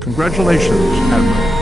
Congratulations, Admiral.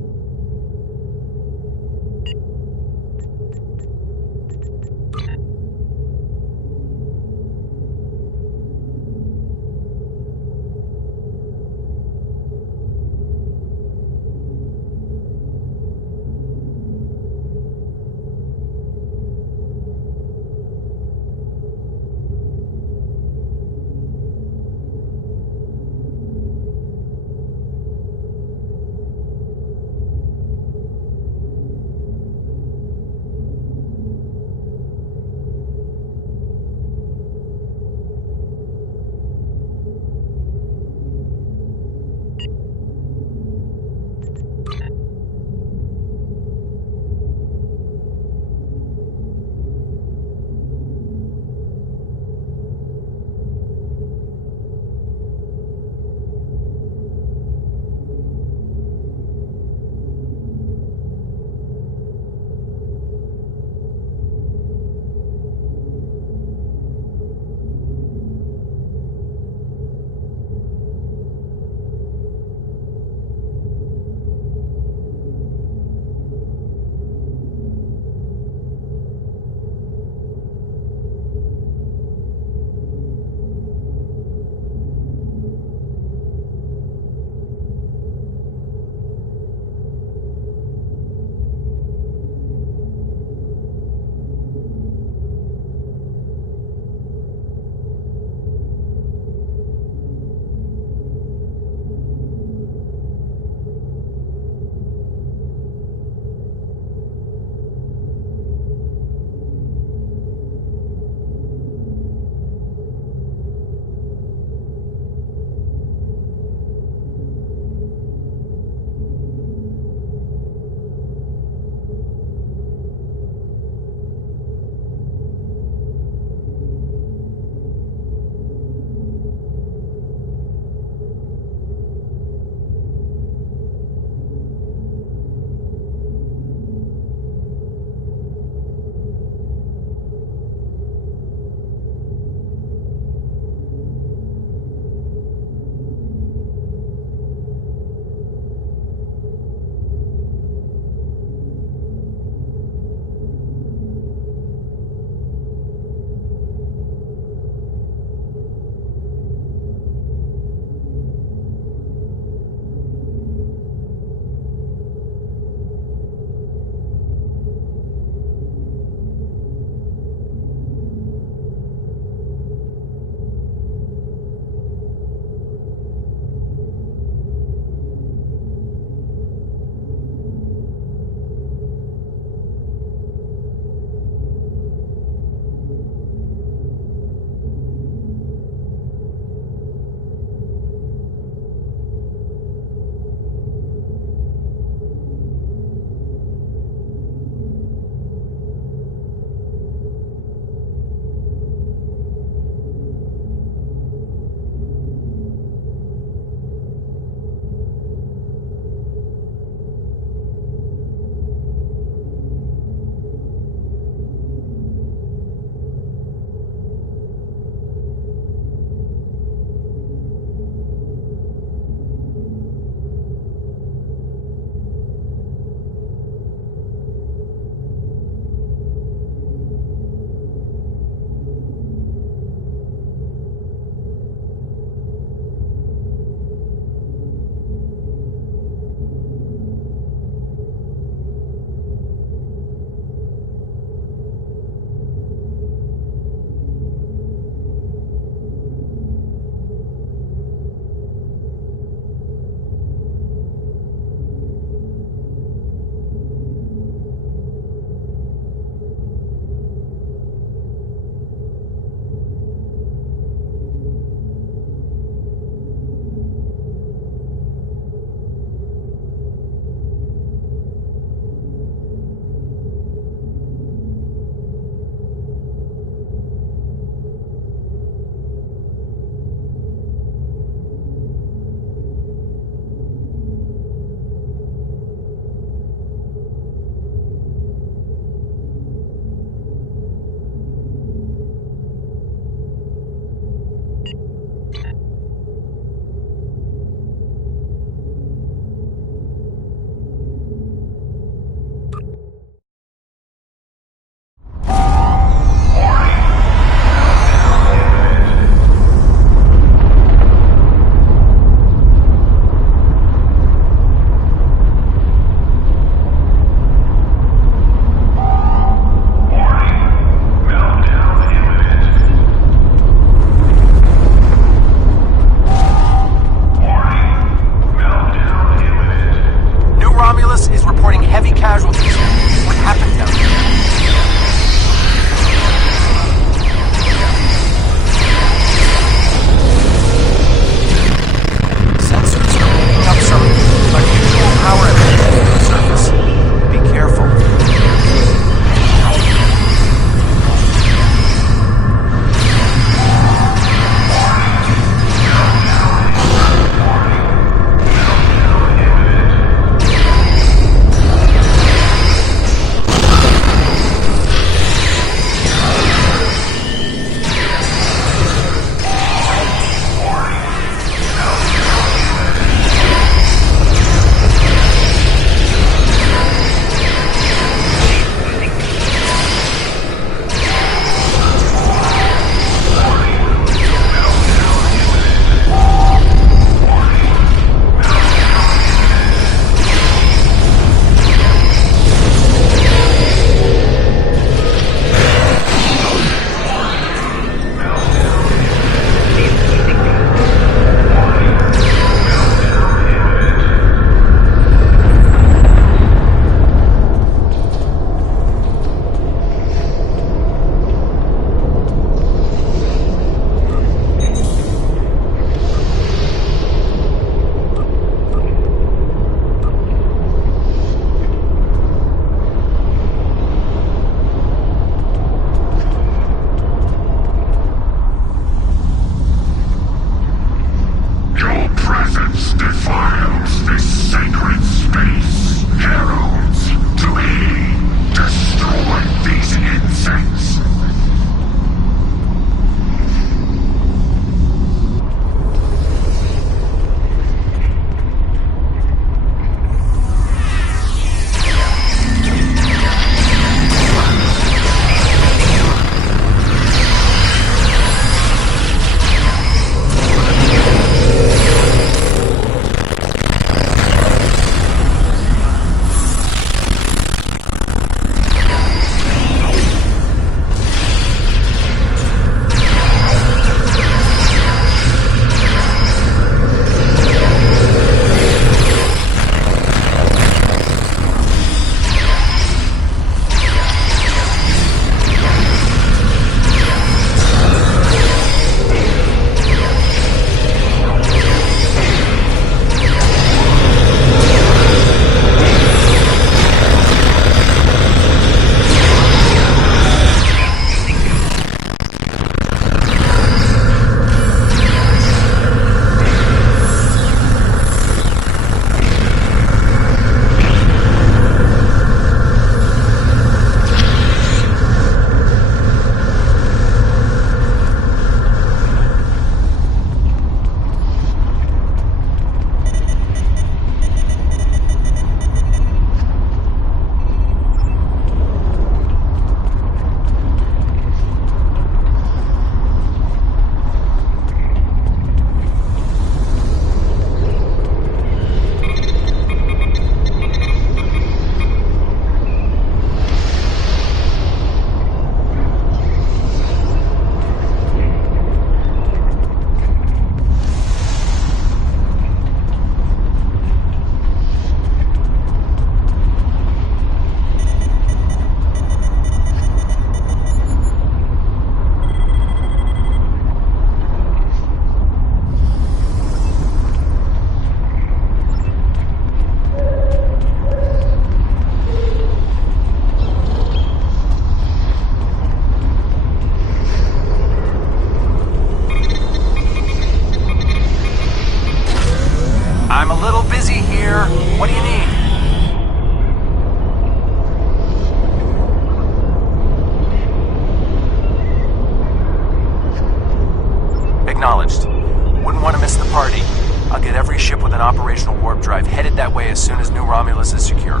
head that way as soon as New Romulus is secure.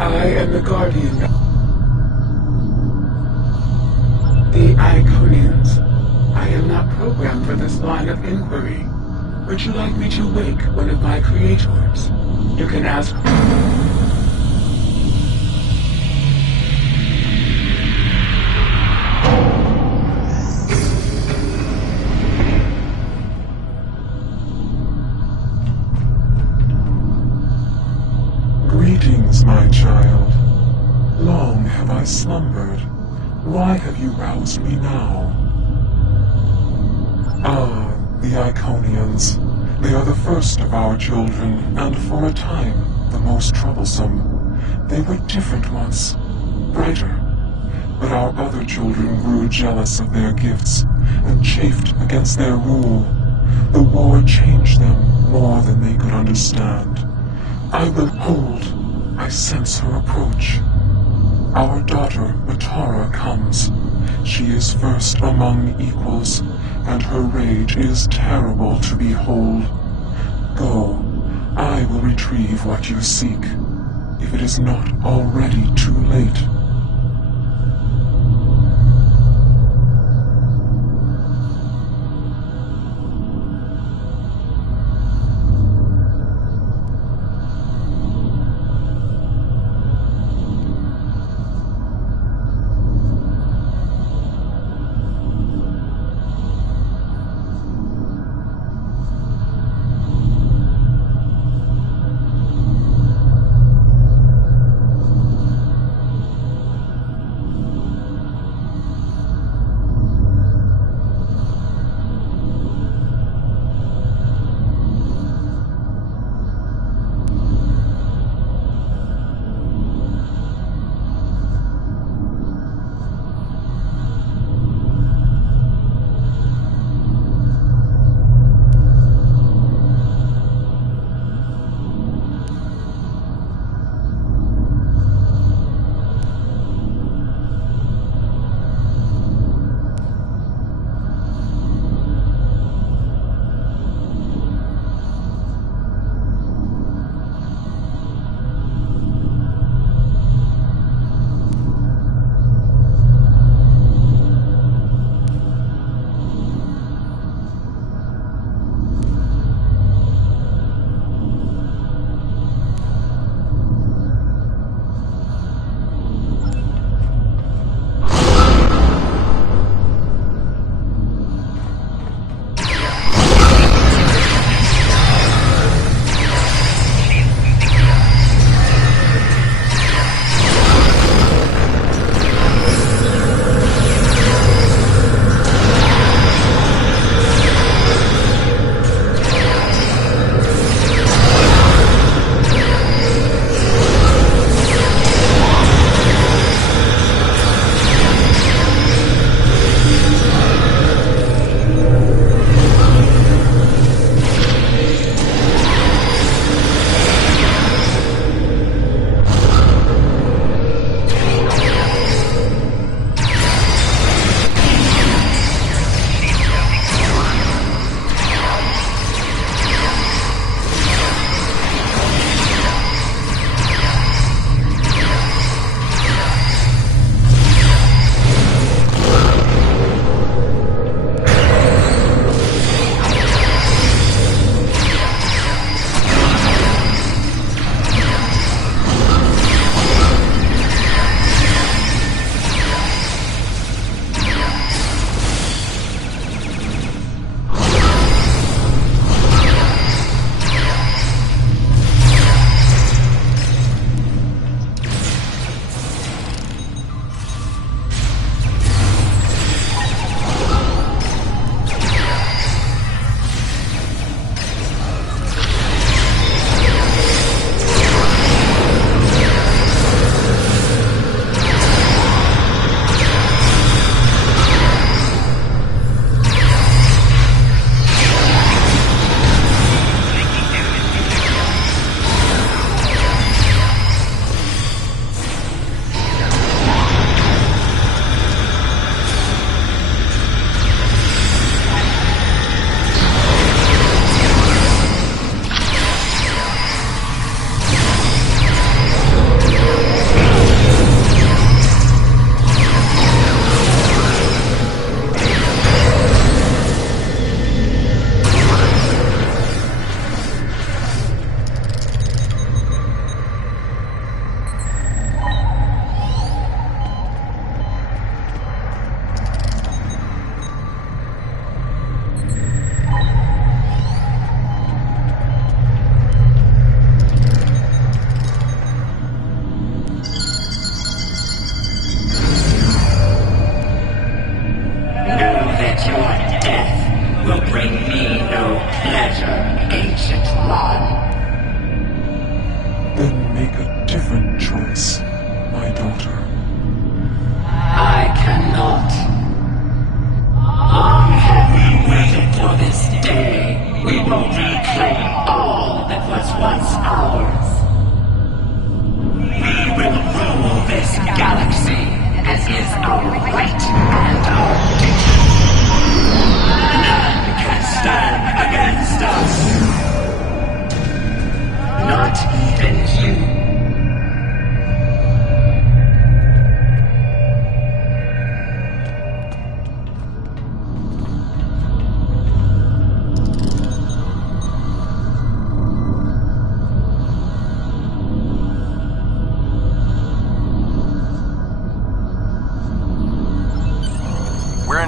I am the Guardian. The Iconians. I am not programmed for this line of inquiry. Would you like me to wake one of my creators? You can ask... Greetings, my child. Long have I slumbered. Why have you roused me now? Ah, the Iconians. They are the first of our children, and for a time, the most troublesome. They were different once, brighter. But our other children grew jealous of their gifts, and chafed against their rule. The war changed them more than they could understand. I will hold. I sense her approach. Our daughter, Matara, comes. She is first among equals, and her rage is terrible to behold. Go. I will retrieve what you seek, if it is not already too late.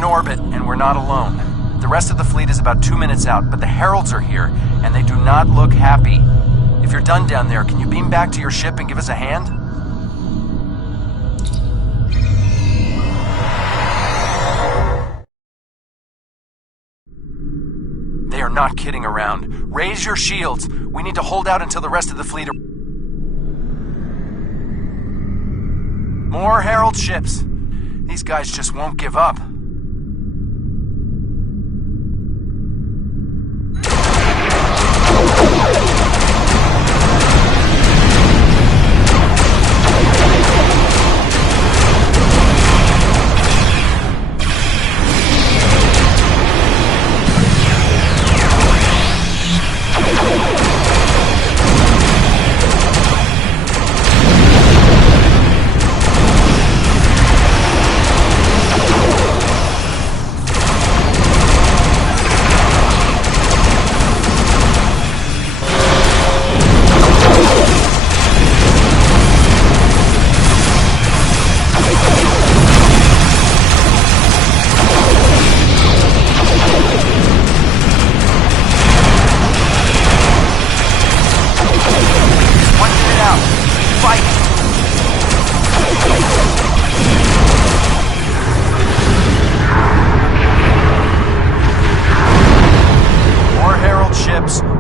in orbit, and we're not alone. The rest of the fleet is about 2 minutes out, but the Heralds are here, and they do not look happy. If you're done down there, can you beam back to your ship and give us a hand? They are not kidding around. Raise your shields. We need to hold out until the rest of the fleet are... More Herald ships. These guys just won't give up.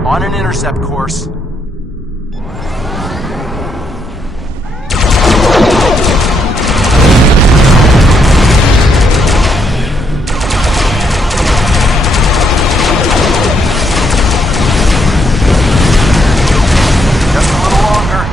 On an intercept course. Just a little longer.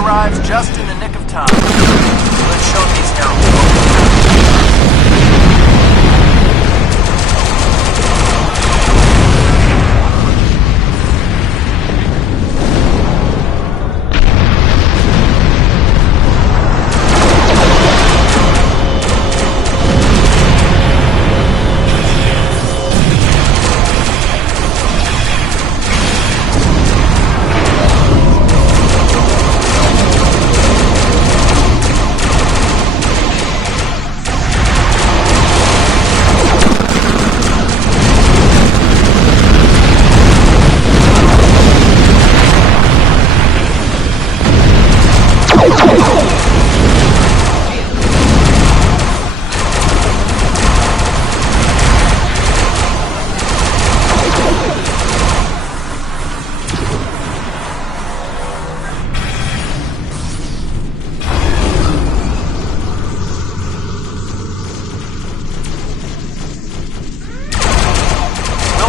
Arrives just in the nick of time. Let's show these heralds.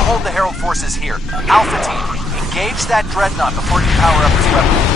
Hold the Herald forces here. Alpha Team, engage that dreadnought before you power up its weapons.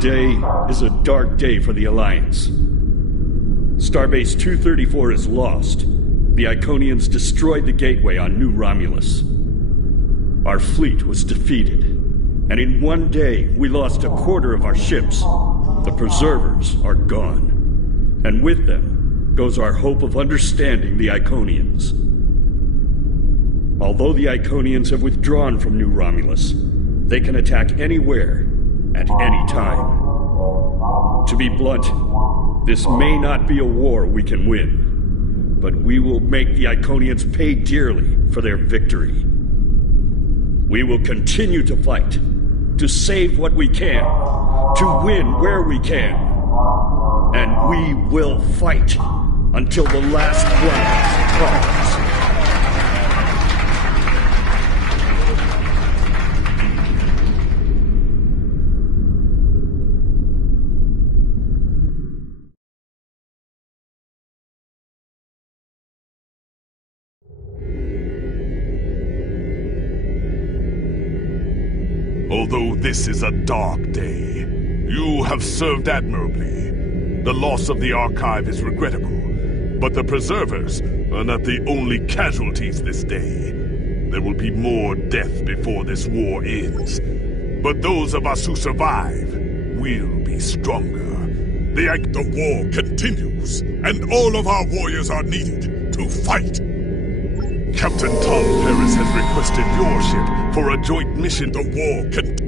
Today is a dark day for the Alliance. Starbase 234 is lost. The Iconians destroyed the gateway on New Romulus. Our fleet was defeated, and in one day we lost a quarter of our ships. The Preservers are gone, and with them goes our hope of understanding the Iconians. Although the Iconians have withdrawn from New Romulus, they can attack anywhere, at any time. To be blunt, this may not be a war we can win, but we will make the Iconians pay dearly for their victory. We will continue to fight, to save what we can, to win where we can. And we will fight until the last one falls. Although this is a dark day, you have served admirably. The loss of the Archive is regrettable, but the Preservers are not the only casualties this day. There will be more death before this war ends. But those of us who survive will be stronger. The war continues, and all of our warriors are needed to fight. Captain Tom Paris has requested your ship for a joint mission. The war continues.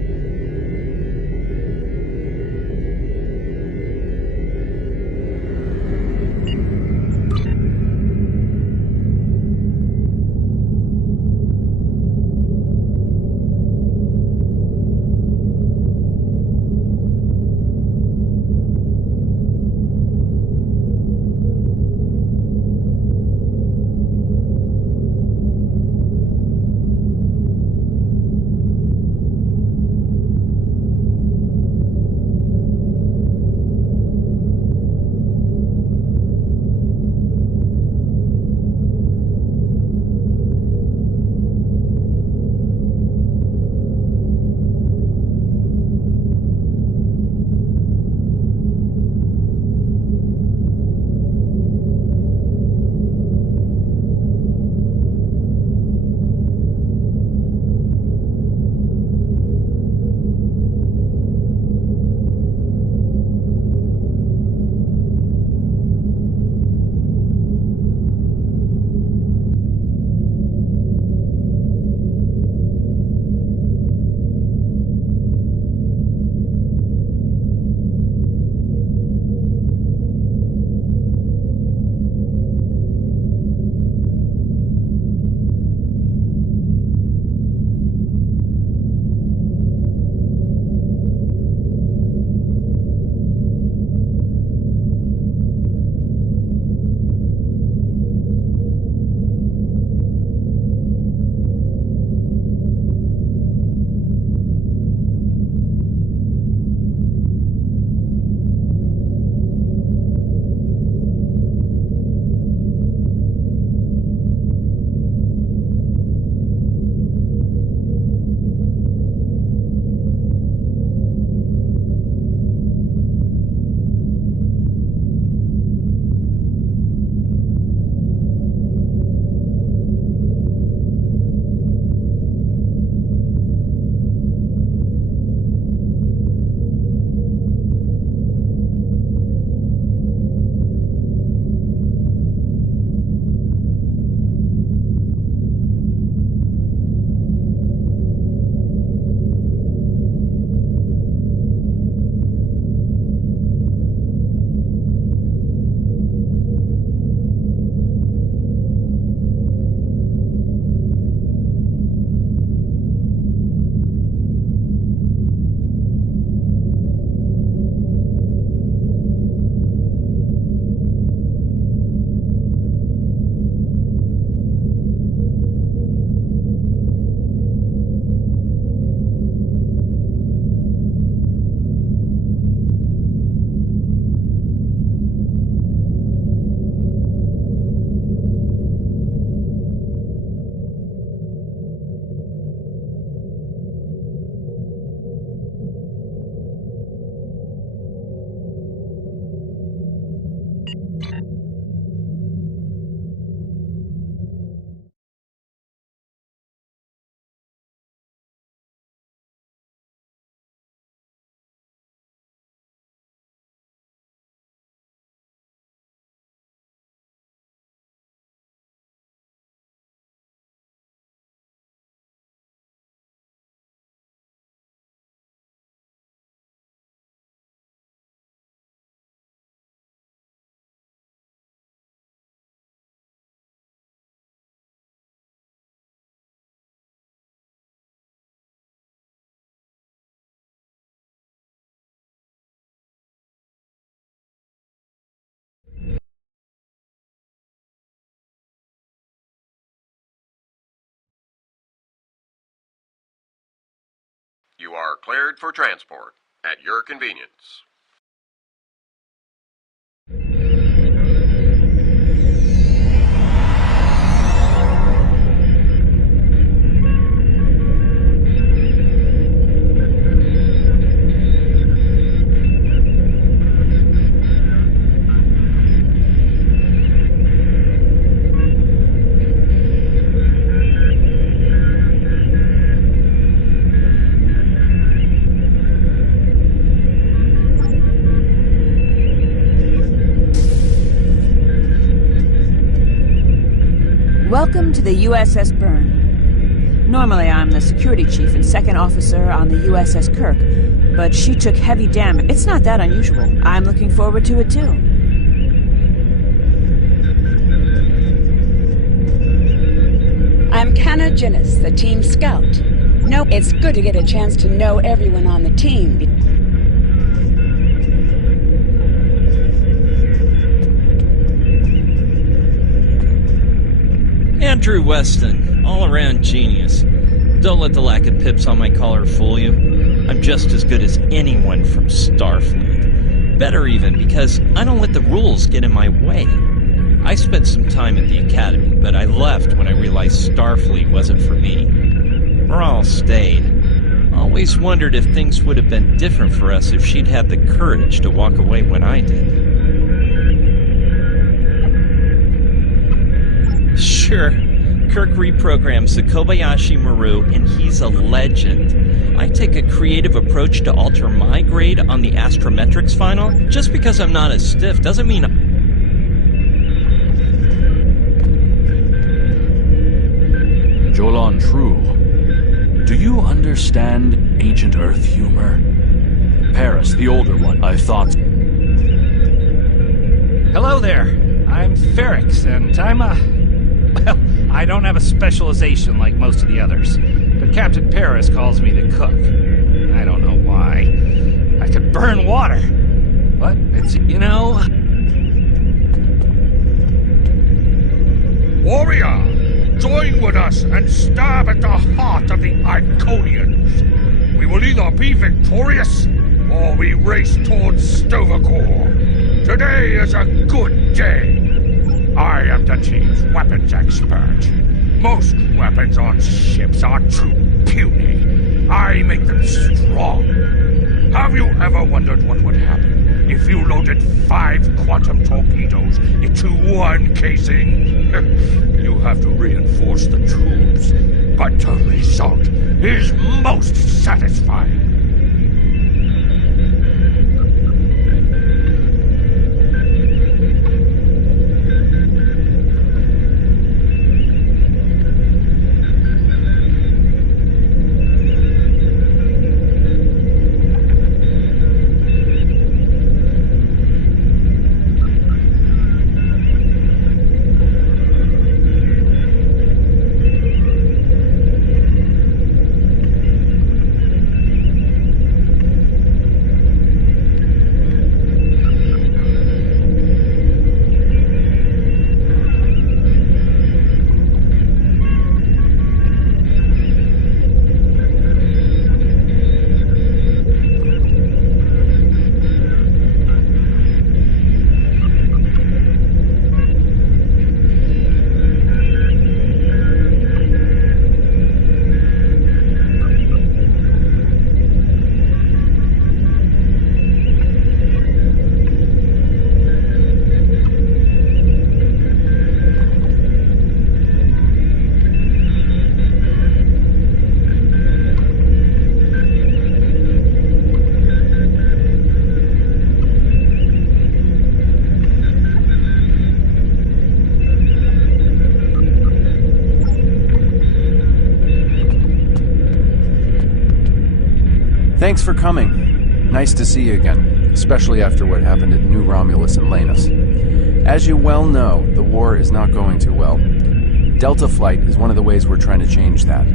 You are cleared for transport at your convenience. Welcome to the USS Byrne. Normally I'm the security chief and second officer on the USS Kirk, but she took heavy damage. It's not that unusual. I'm looking forward to it too. I'm Canna Ginnis, the team scout. No, it's good to get a chance to know everyone on the team. Andrew Weston, all-around genius. Don't let the lack of pips on my collar fool you. I'm just as good as anyone from Starfleet. Better even, because I don't let the rules get in my way. I spent some time at the Academy, but I left when I realized Starfleet wasn't for me. Morale stayed. Always wondered if things would have been different for us if she'd had the courage to walk away when I did. Sure, Kirk reprograms the Kobayashi Maru, and he's a legend. I take a creative approach to alter my grade on the astrometrics final. Just because I'm not as stiff doesn't mean... Jolan True, do you understand ancient Earth humor? Paris, the older one, I thought... Hello there, I'm Ferrix, and well, I don't have a specialization like most of the others, but Captain Paris calls me the cook. I don't know why. I could burn water. But it's, Warrior, join with us and stab at the heart of the Iconians. We will either be victorious, or we race towards Stovacor. Today is a good day. I am the team's weapons expert. Most weapons on ships are too puny. I make them strong. Have you ever wondered what would happen if you loaded 5 quantum torpedoes into one casing? You have to reinforce the tubes, but the result is most satisfying. Thanks for coming. Nice to see you again, especially after what happened at New Romulus and Lanus. As you well know, the war is not going too well. Delta Flight is one of the ways we're trying to change that.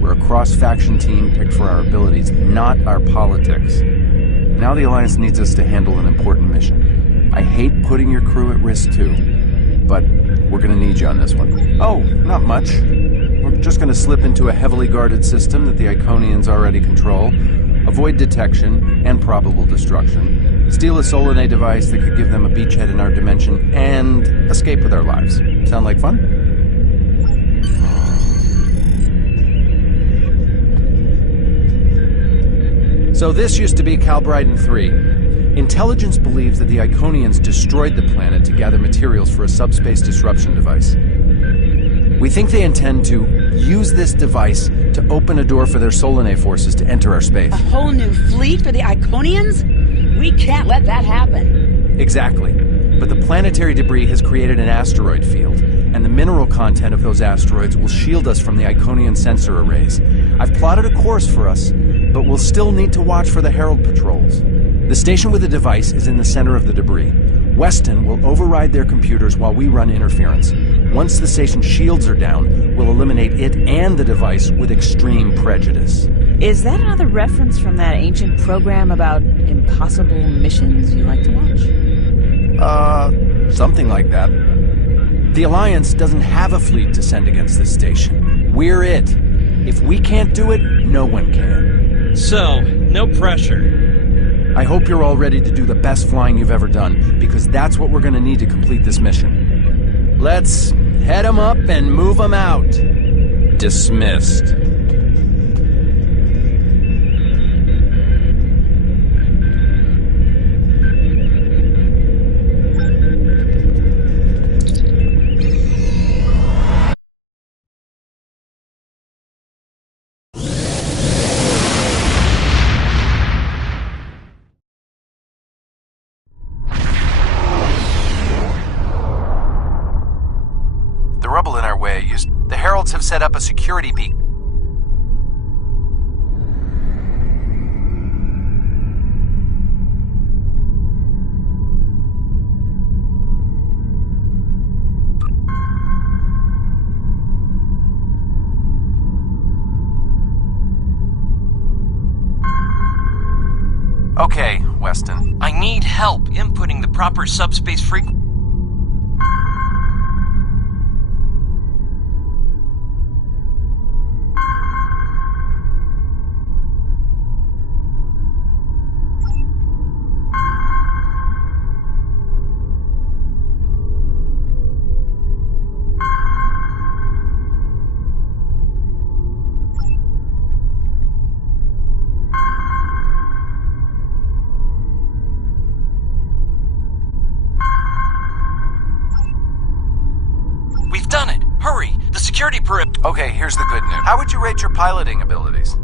We're a cross-faction team picked for our abilities, not our politics. Now the Alliance needs us to handle an important mission. I hate putting your crew at risk too, but we're gonna need you on this one. Oh, not much. We're just going to slip into a heavily guarded system that the Iconians already control, avoid detection and probable destruction, steal a Solanae device that could give them a beachhead in our dimension, and escape with our lives. Sound like fun? So this used to be Calbryden 3. Intelligence believes that the Iconians destroyed the planet to gather materials for a subspace disruption device. We think they intend to use this device to open a door for their Solanae forces to enter our space. A whole new fleet for the Iconians? We can't let that happen. Exactly. But the planetary debris has created an asteroid field, and the mineral content of those asteroids will shield us from the Iconian sensor arrays. I've plotted a course for us, but we'll still need to watch for the Herald patrols. The station with the device is in the center of the debris. Weston will override their computers while we run interference. Once the station's shields are down, we'll eliminate it and the device with extreme prejudice. Is that another reference from that ancient program about impossible missions you like to watch? Something like that. The Alliance doesn't have a fleet to send against this station. We're it. If we can't do it, no one can. So, no pressure. I hope you're all ready to do the best flying you've ever done, because that's what we're going to need to complete this mission. Let's head 'em up and move 'em out. Dismissed. Rubble in our way. The Heralds have set up a security beacon. Okay, Weston. I need help inputting the proper subspace frequency. Okay, here's the good news. How would you rate your piloting abilities?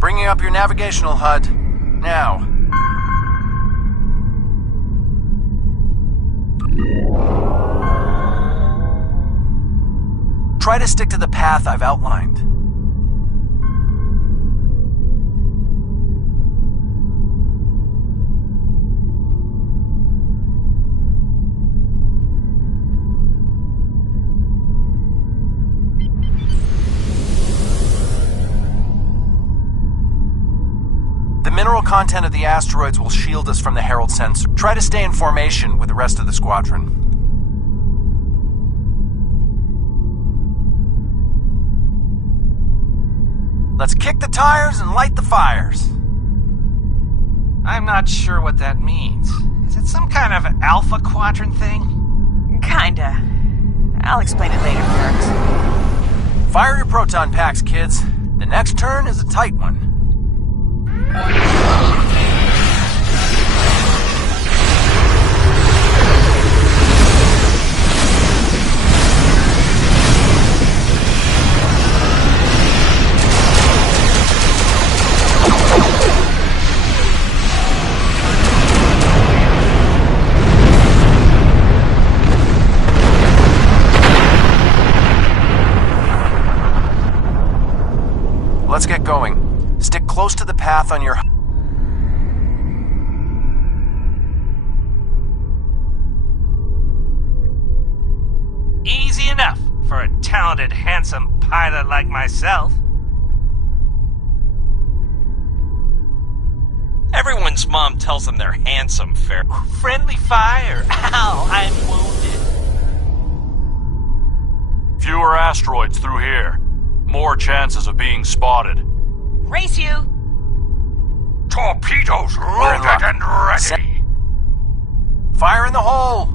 Bringing up your navigational HUD. Now. Try to stick to the path I've outlined. The mineral content of the asteroids will shield us from the Herald sensor. Try to stay in formation with the rest of the squadron. Let's kick the tires and light the fires. I'm not sure what that means. Is it some kind of Alpha Quadrant thing? Kinda. I'll explain it later, Ferrix. Fire your proton packs, kids. The next turn is a tight one. Let's get going. Stick close to the path on your... Easy enough for a talented, handsome pilot like myself. Everyone's mom tells them they're handsome, Fair. Friendly fire. Ow, I'm wounded. asteroids through here. More chances of being spotted. Race you! Torpedoes loaded and ready! Fire in the hole!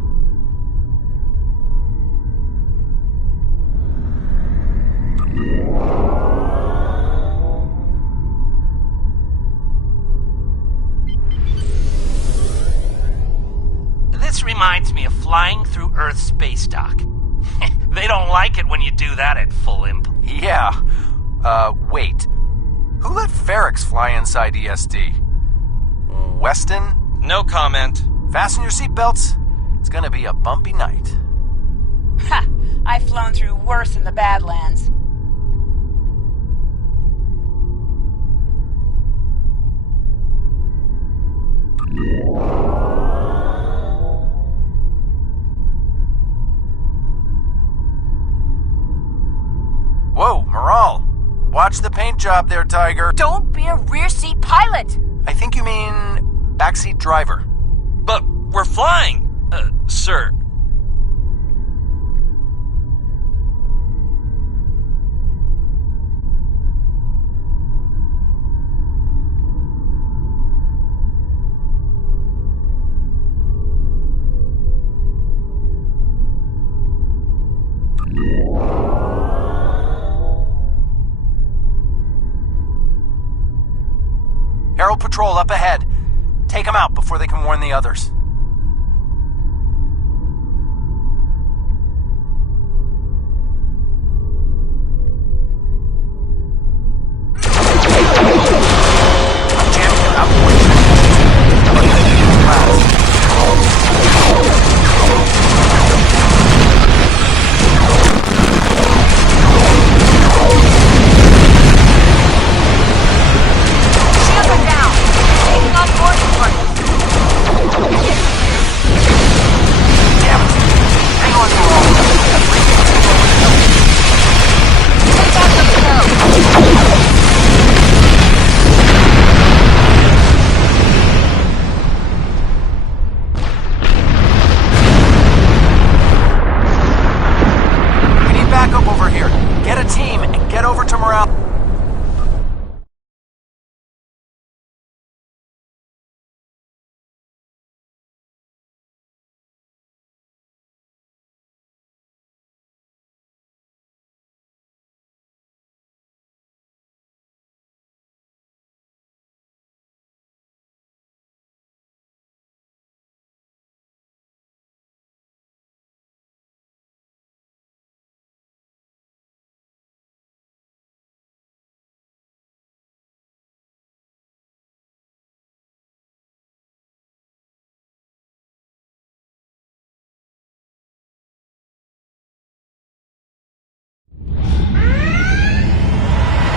This reminds me of flying through Earth's space dock. They don't like it when you do that at full imp. Yeah. Wait. Who let Ferrex fly inside ESD? Weston? No comment. Fasten your seatbelts. It's gonna be a bumpy night. Ha! I've flown through worse in the Badlands. Whoa, Moral. Watch the paint job there, Tiger. Don't be a rear seat pilot! I think you mean backseat driver. But we're flying, sir. Herald Patrol up ahead. Take them out before they can warn the others.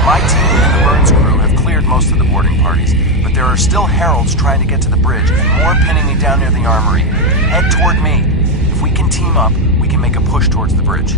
My team and the Burns crew have cleared most of the boarding parties, but there are still heralds trying to get to the bridge and more pinning me down near the armory. Head toward me. If we can team up, we can make a push towards the bridge.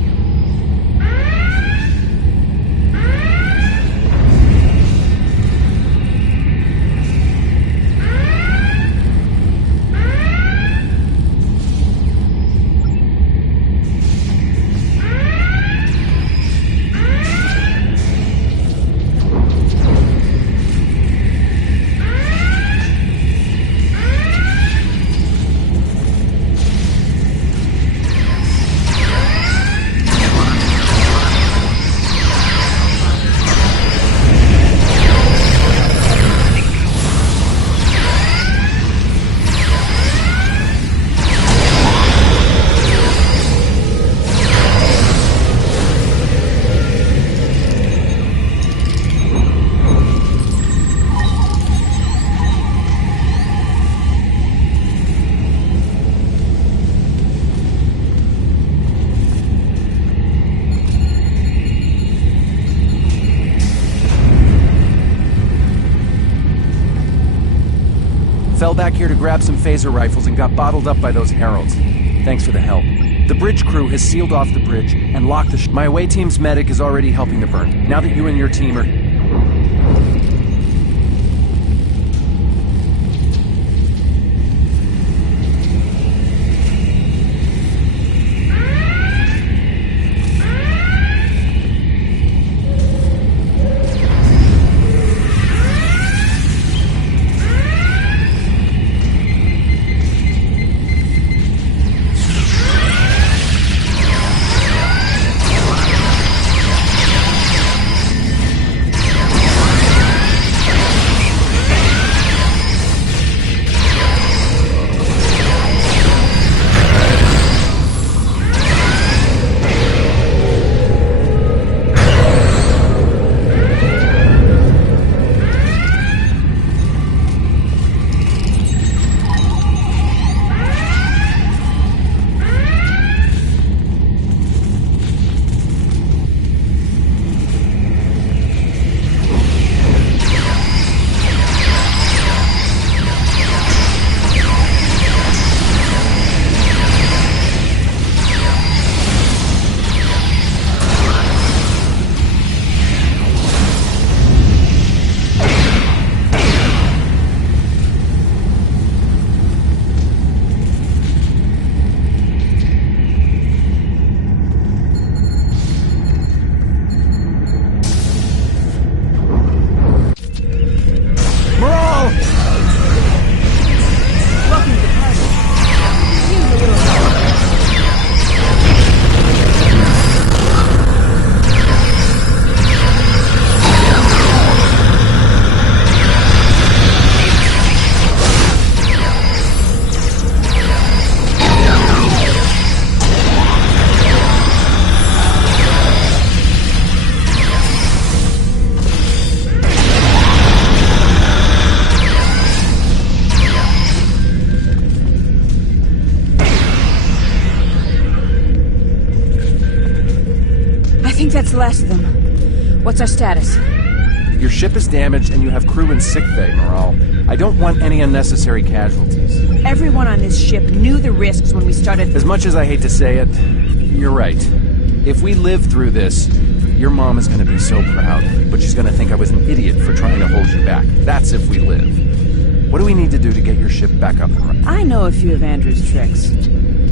Fell back here to grab some phaser rifles and got bottled up by those heralds. Thanks for the help. The bridge crew has sealed off the bridge and locked the My away team's medic is already helping the burn. Now that you and your team are... that's the last of them. What's our status? Your ship is damaged and you have crew in sickbay, Morale. I don't want any unnecessary casualties. Everyone on this ship knew the risks when we started... As much as I hate to say it, you're right. If we live through this, your mom is going to be so proud, but she's going to think I was an idiot for trying to hold you back. That's if we live. What do we need to do to get your ship back up and running? I know a few of Andrew's tricks.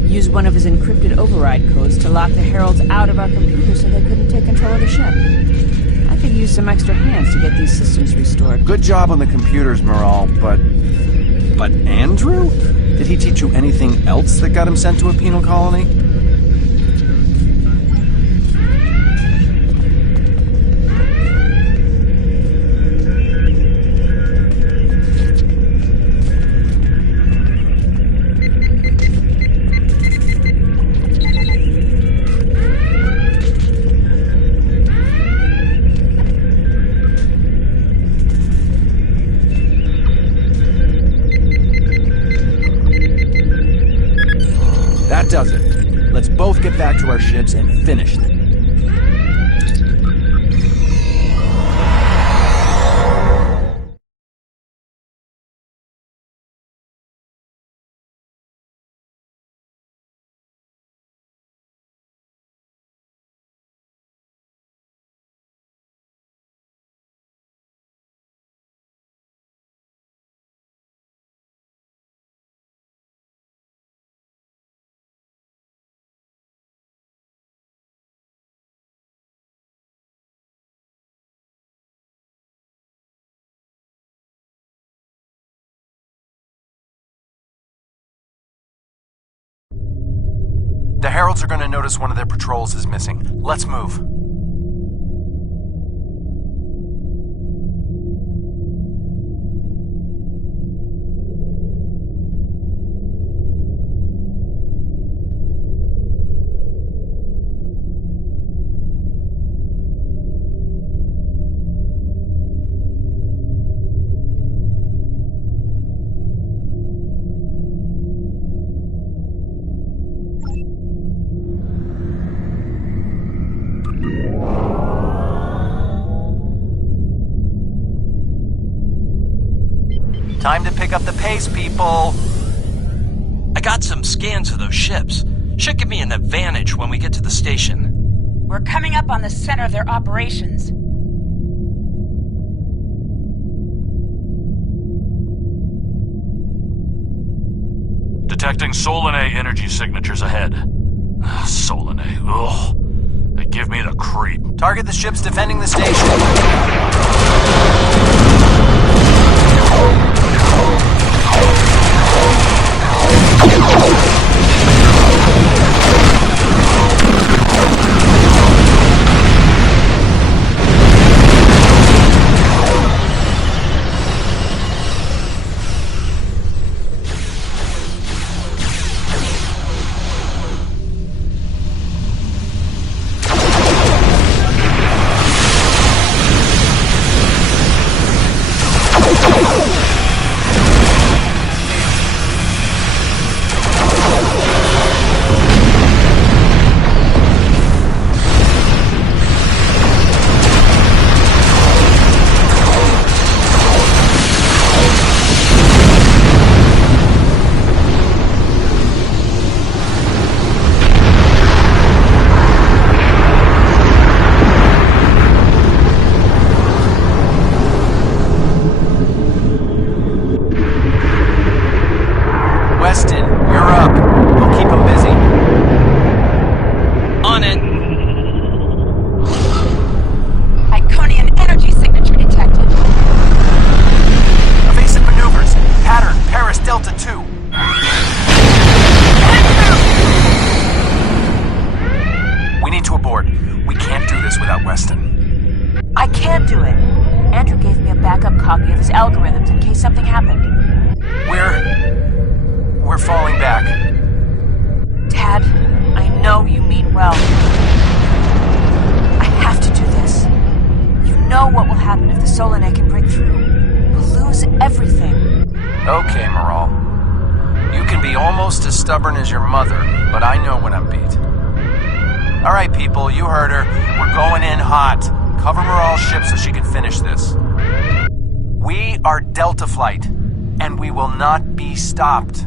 Use one of his encrypted override codes to lock the Heralds out of our computer so they couldn't take control of the ship. I could use some extra hands to get these systems restored. Good job on the computers, Morale, but Andrew? Did he teach you anything else that got him sent to a penal colony? That does it. Let's both get back to our ships and finish them. The Heralds are going to notice one of their patrols is missing. Let's move. Time to pick up the pace, people! I got some scans of those ships. Should give me an advantage when we get to the station. We're coming up on the center of their operations. Detecting Solanae energy signatures ahead. Solanae, ugh. They give me the creep. Target the ships defending the station. I can't do it. Andrew gave me a backup copy of his algorithms in case something happened. We're falling back. Dad, I know you mean well. I have to do this. You know what will happen if the Solanae can break through. We'll lose everything. Okay, Morale. You can be almost as stubborn as your mother, but I know when I'm beat. All right, people, you heard her. We're going in hot. Cover Morale's ship so she can finish this. We are Delta Flight, and we will not be stopped.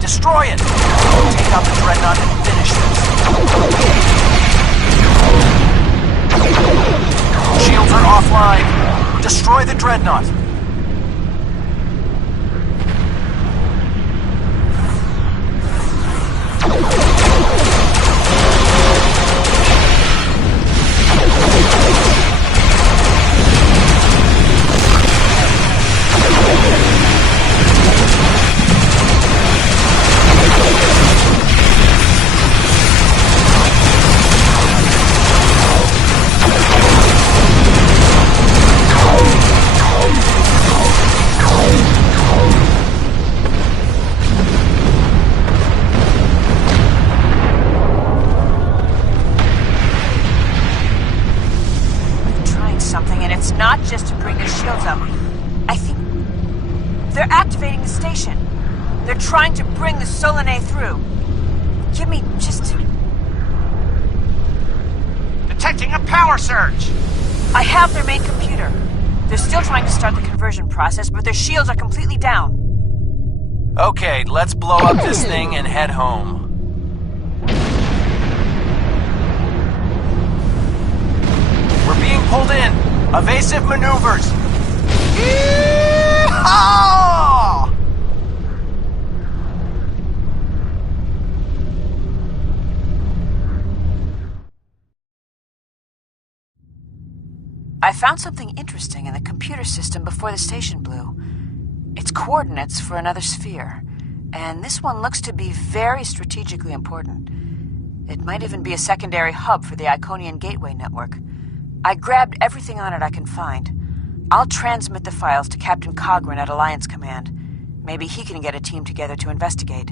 Destroy it! Take out the Dreadnought and finish this. Shields are offline. Destroy the Dreadnought. Not just to bring the shields up. I think they're activating the station. They're trying to bring the Solanae through. Give me just... Detecting a power surge! I have their main computer. They're still trying to start the conversion process, but their shields are completely down. Okay, let's blow up this thing and head home. We're being pulled in. Evasive maneuvers! Yeehaw! I found something interesting in the computer system before the station blew. It's coordinates for another sphere, and this one looks to be very strategically important. It might even be a secondary hub for the Iconian Gateway network. I grabbed everything on it I can find. I'll transmit the files to Captain Cogran at Alliance Command. Maybe he can get a team together to investigate.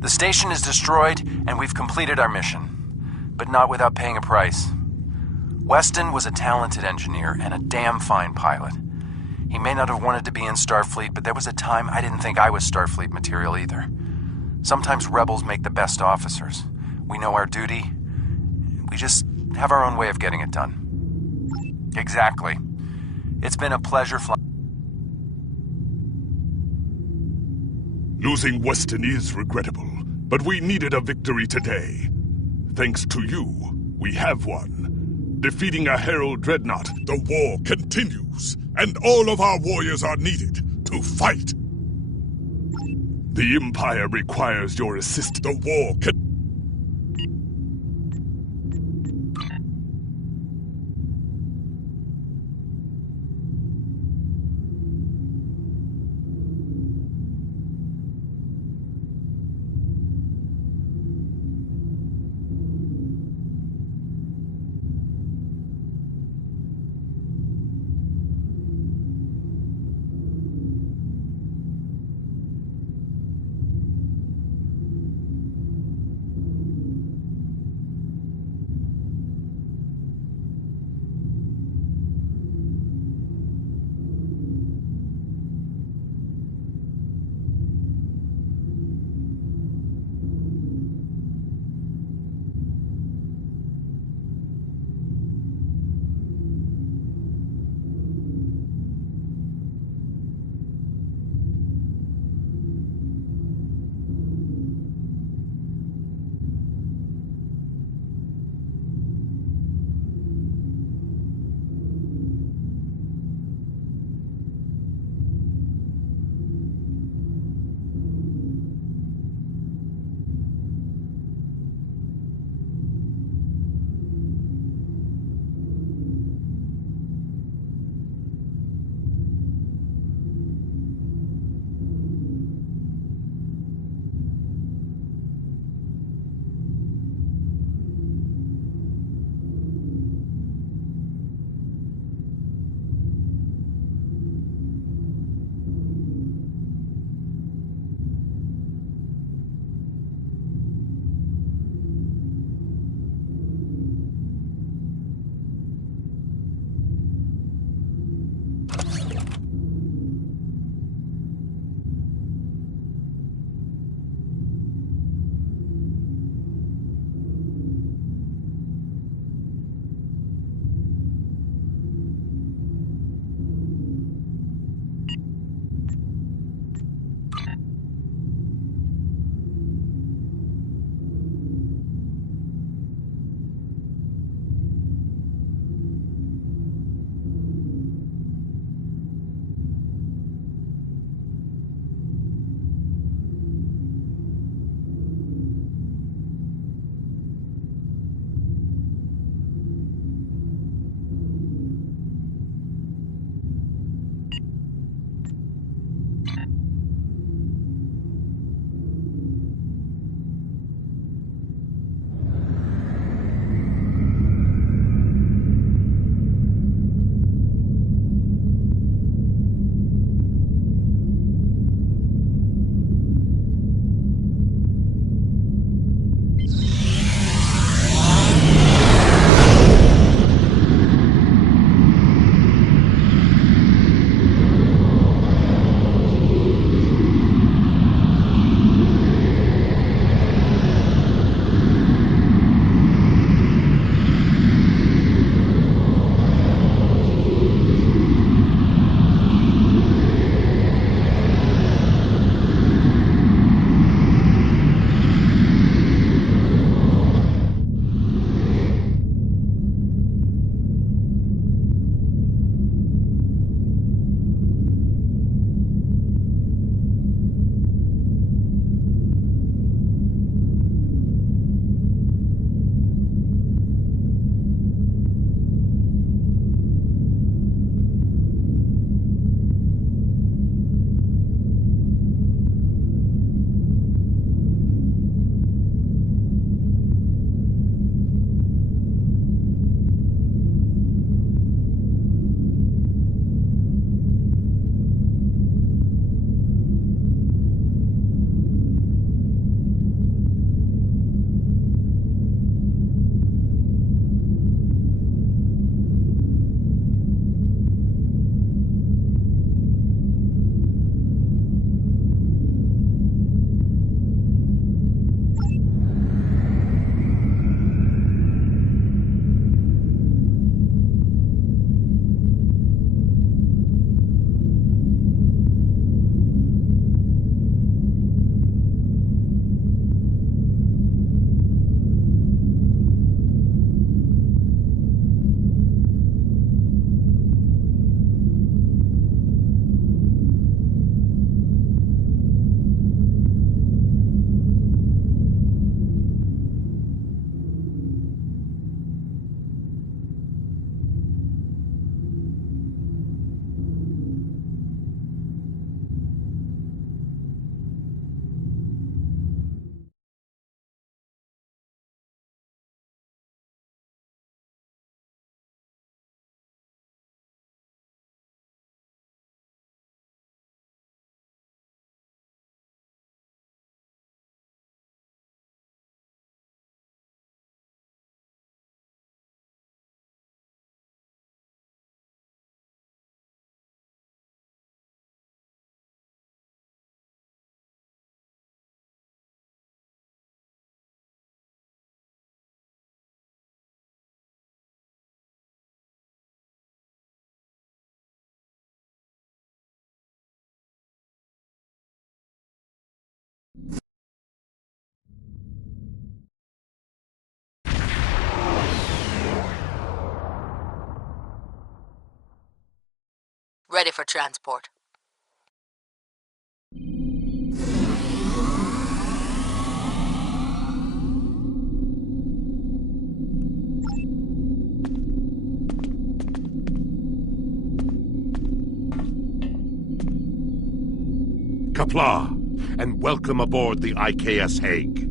The station is destroyed, and we've completed our mission. But not without paying a price. Weston was a talented engineer and a damn fine pilot. He may not have wanted to be in Starfleet, but there was a time I didn't think I was Starfleet material either. Sometimes rebels make the best officers. We know our duty. We just have our own way of getting it done. Exactly. It's been a pleasure flying. Losing Weston is regrettable, but we needed a victory today. Thanks to you, we have one. Defeating a Herald Dreadnought, the war continues, and all of our warriors are needed to fight. The Empire requires your assist. The war can... ready for transport. Kapla, and welcome aboard the IKS Hague.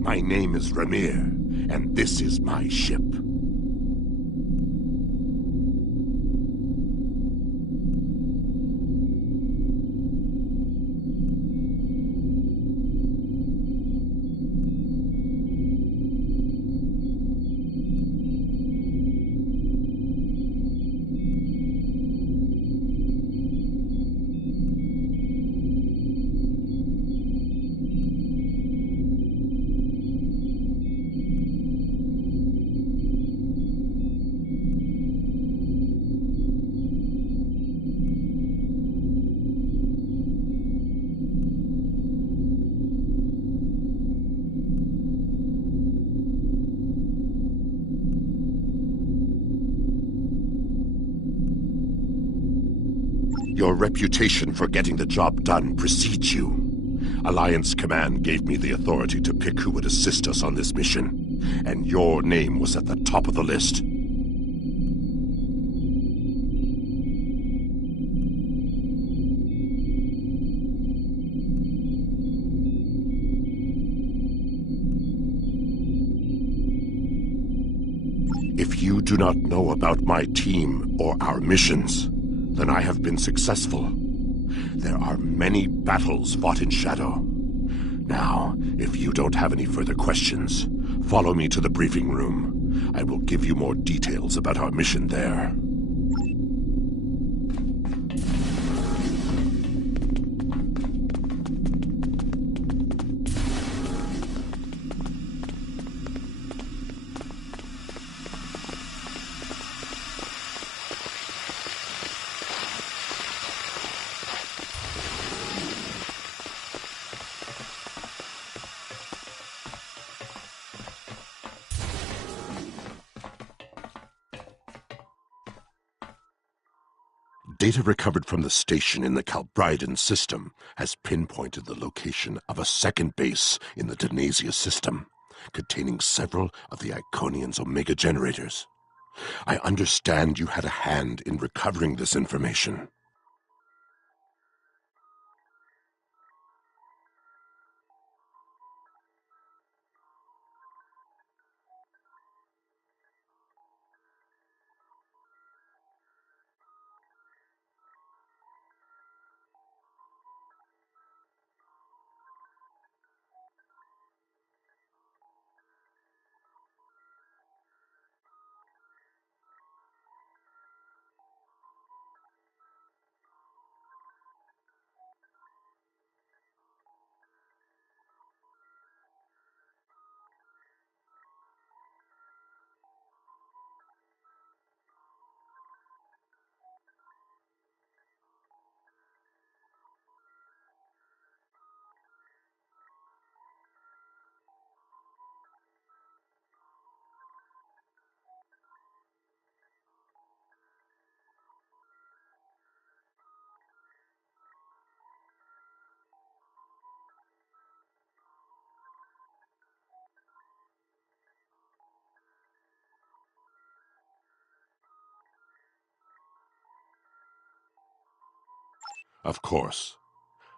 My name is Ramir, and this is my ship. Your reputation for getting the job done precedes you. Alliance Command gave me the authority to pick who would assist us on this mission, and your name was at the top of the list. If you do not know about my team or our missions, then I have been successful. There are many battles fought in shadow. Now, if you don't have any further questions, follow me to the briefing room. I will give you more details about our mission there. Data recovered from the station in the Calbridan system has pinpointed the location of a second base in the Denasia system, containing several of the Iconian's Omega generators. I understand you had a hand in recovering this information. Of course.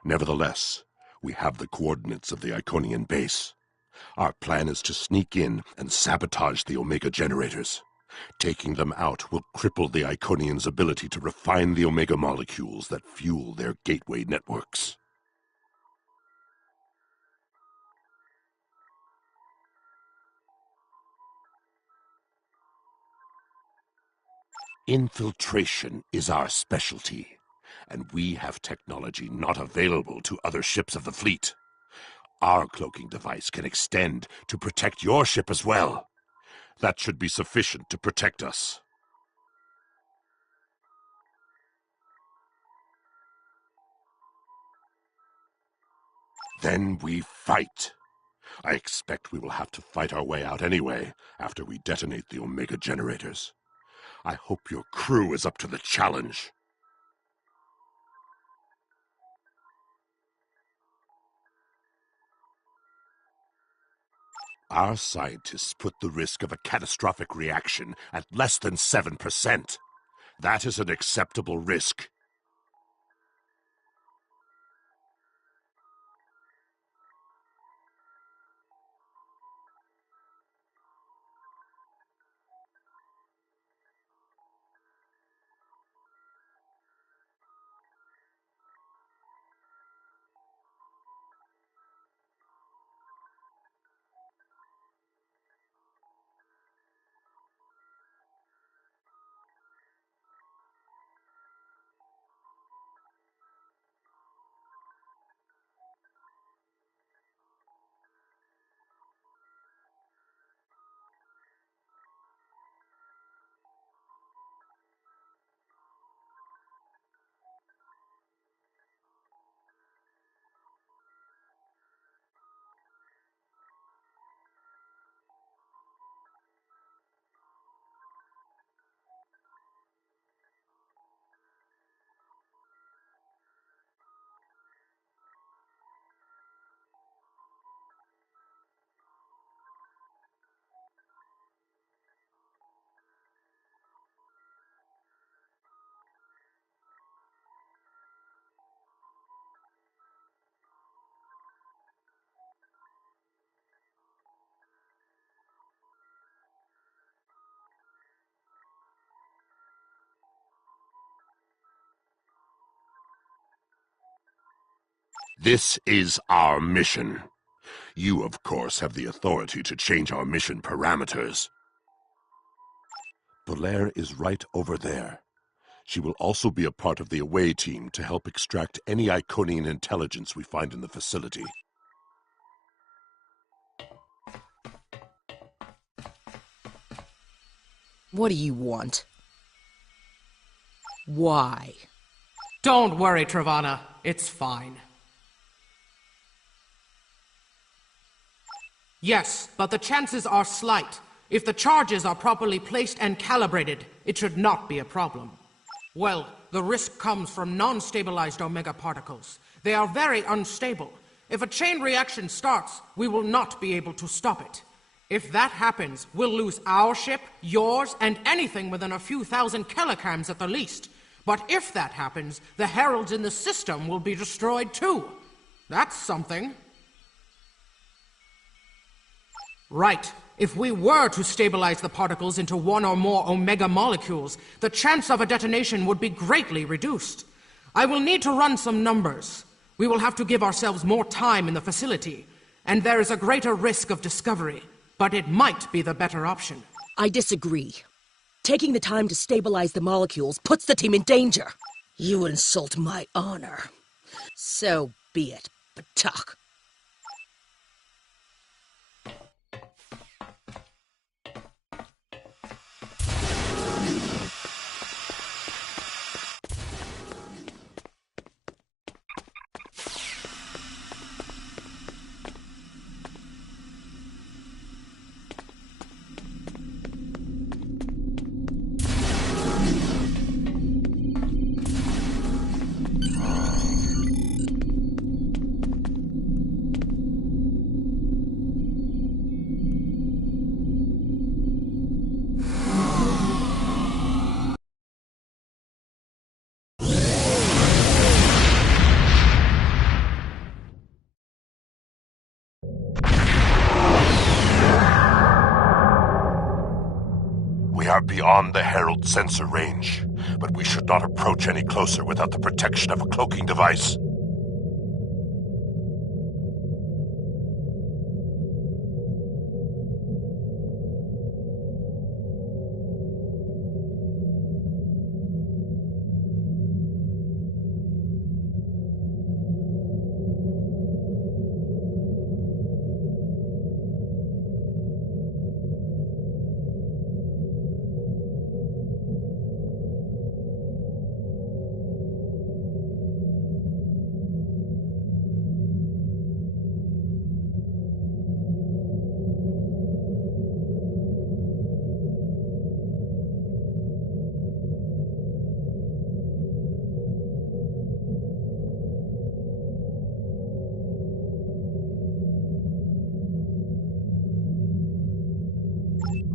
Nevertheless, we have the coordinates of the Iconian base. Our plan is to sneak in and sabotage the Omega generators. Taking them out will cripple the Iconians' ability to refine the Omega molecules that fuel their gateway networks. Infiltration is our specialty, and we have technology not available to other ships of the fleet. Our cloaking device can extend to protect your ship as well. That should be sufficient to protect us. Then we fight. I expect we will have to fight our way out anyway, after we detonate the Omega generators. I hope your crew is up to the challenge. Our scientists put the risk of a catastrophic reaction at less than 7%. That is an acceptable risk. This is our mission. You, of course, have the authority to change our mission parameters. Belair is right over there. She will also be a part of the away team to help extract any Iconian intelligence we find in the facility. What do you want? Why? Don't worry, Travana. It's fine. Yes, but the chances are slight. If the charges are properly placed and calibrated, it should not be a problem. Well, the risk comes from non-stabilized omega particles. They are very unstable. If a chain reaction starts, we will not be able to stop it. If that happens, we'll lose our ship, yours, and anything within a few thousand kilograms at the least. But if that happens, the heralds in the system will be destroyed too. That's something. Right. If we were to stabilize the particles into one or more omega molecules, the chance of a detonation would be greatly reduced. I will need to run some numbers. We will have to give ourselves more time in the facility, and there is a greater risk of discovery, but it might be the better option. I disagree. Taking the time to stabilize the molecules puts the team in danger. You insult my honor. So be it, Batak. We are beyond the Herald sensor range, but we should not approach any closer without the protection of a cloaking device.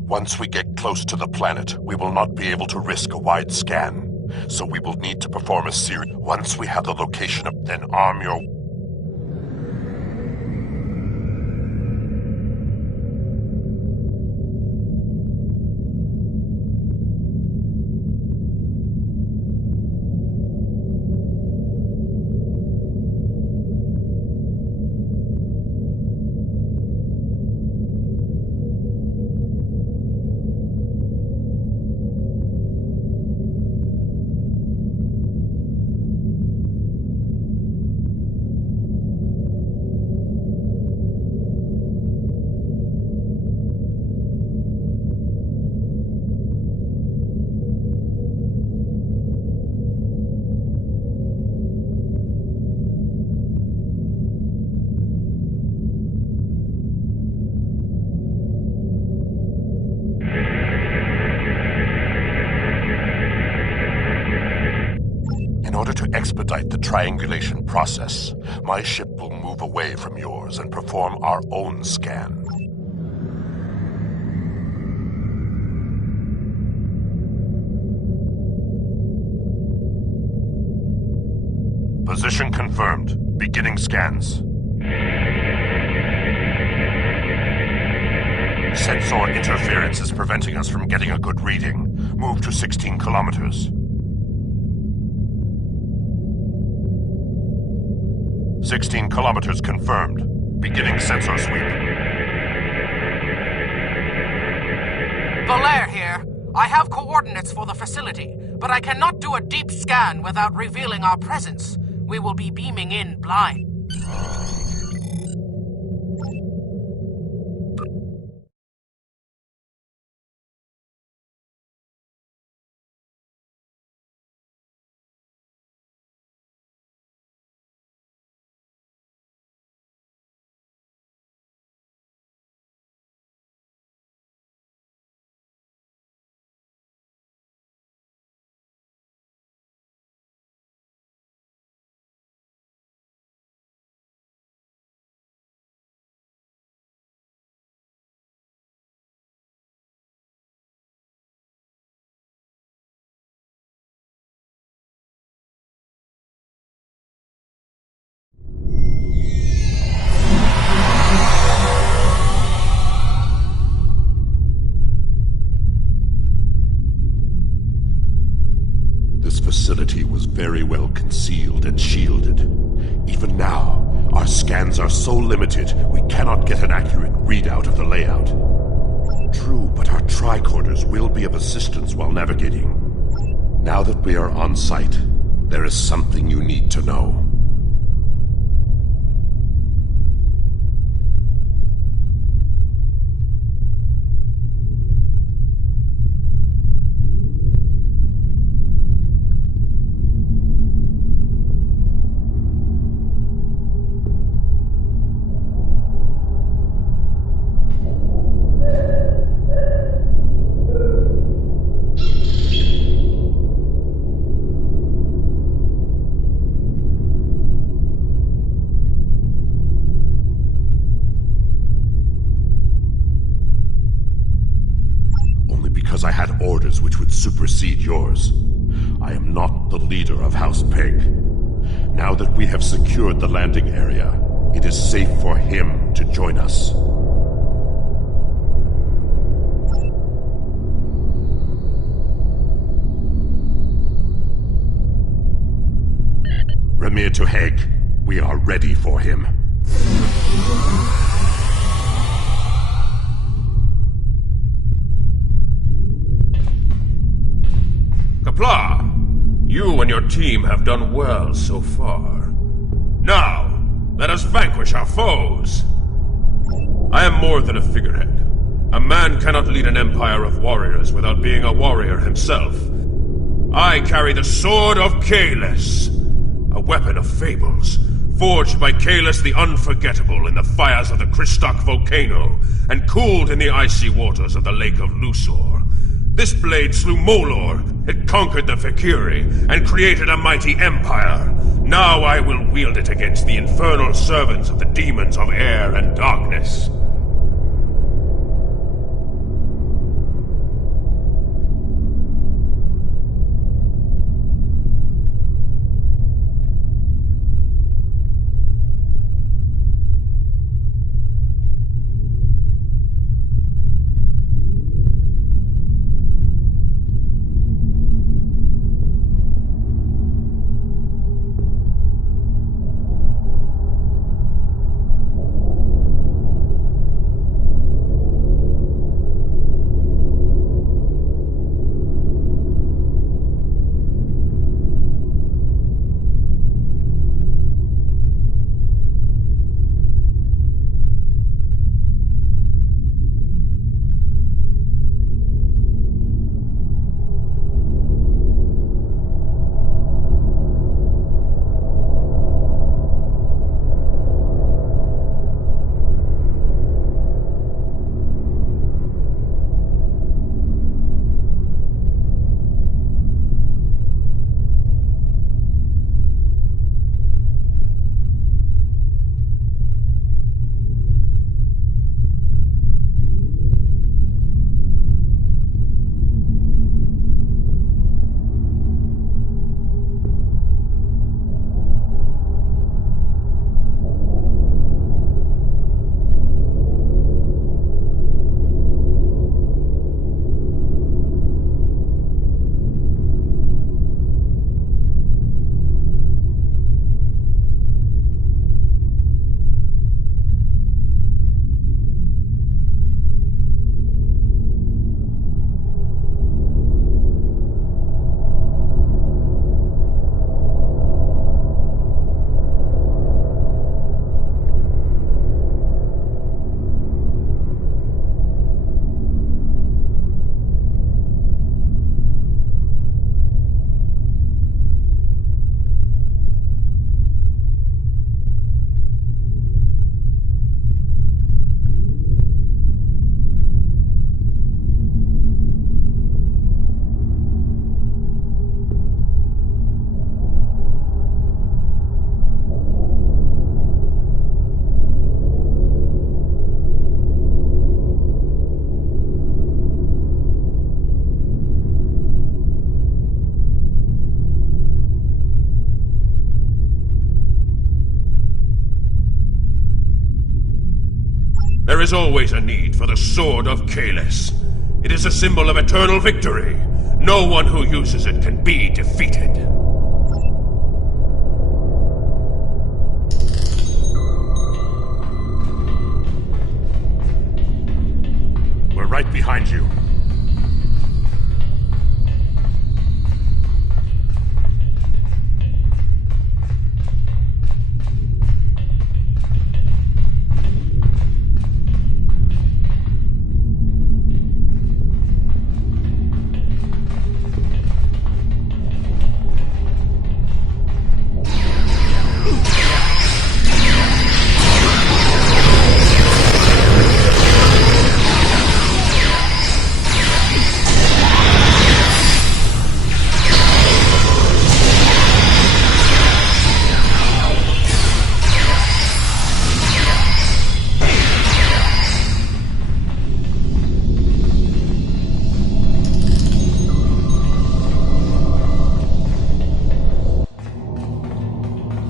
Once we get close to the planet, we will not be able to risk a wide scan. So we will need to perform a series. Once we have the location of, then arm your... In order to expedite the triangulation process, my ship will move away from yours and perform our own scan. Position confirmed. Beginning scans. Sensor interference is preventing us from getting a good reading. Move to 16 kilometers. 16 kilometers confirmed. Beginning sensor sweep. Valaire here. I have coordinates for the facility, but I cannot do a deep scan without revealing our presence. We will be beaming in blind. This facility was very well concealed and shielded. Even now, our scans are so limited, we cannot get an accurate readout of the layout. True, but our tricorders will be of assistance while navigating. Now that we are on site, there is something you need to know. Because I had orders which would supersede yours. I am not the leader of House Peg. Now that we have secured the landing area, it is safe for him to join us. Remir to Heg, we are ready for him. Kapla, you and your team have done well so far. Now, let us vanquish our foes. I am more than a figurehead. A man cannot lead an empire of warriors without being a warrior himself. I carry the Sword of Kahless, a weapon of fables, forged by Kahless the Unforgettable in the fires of the Kristok volcano, and cooled in the icy waters of the Lake of Luthor. This blade slew Molor, it conquered the Fakiri, and created a mighty empire. Now I will wield it against the infernal servants of the demons of air and darkness. There is always a need for the Sword of Kalis. It is a symbol of eternal victory. No one who uses it can be defeated. We're right behind you.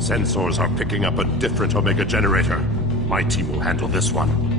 Sensors are picking up a different Omega generator. My team will handle this one.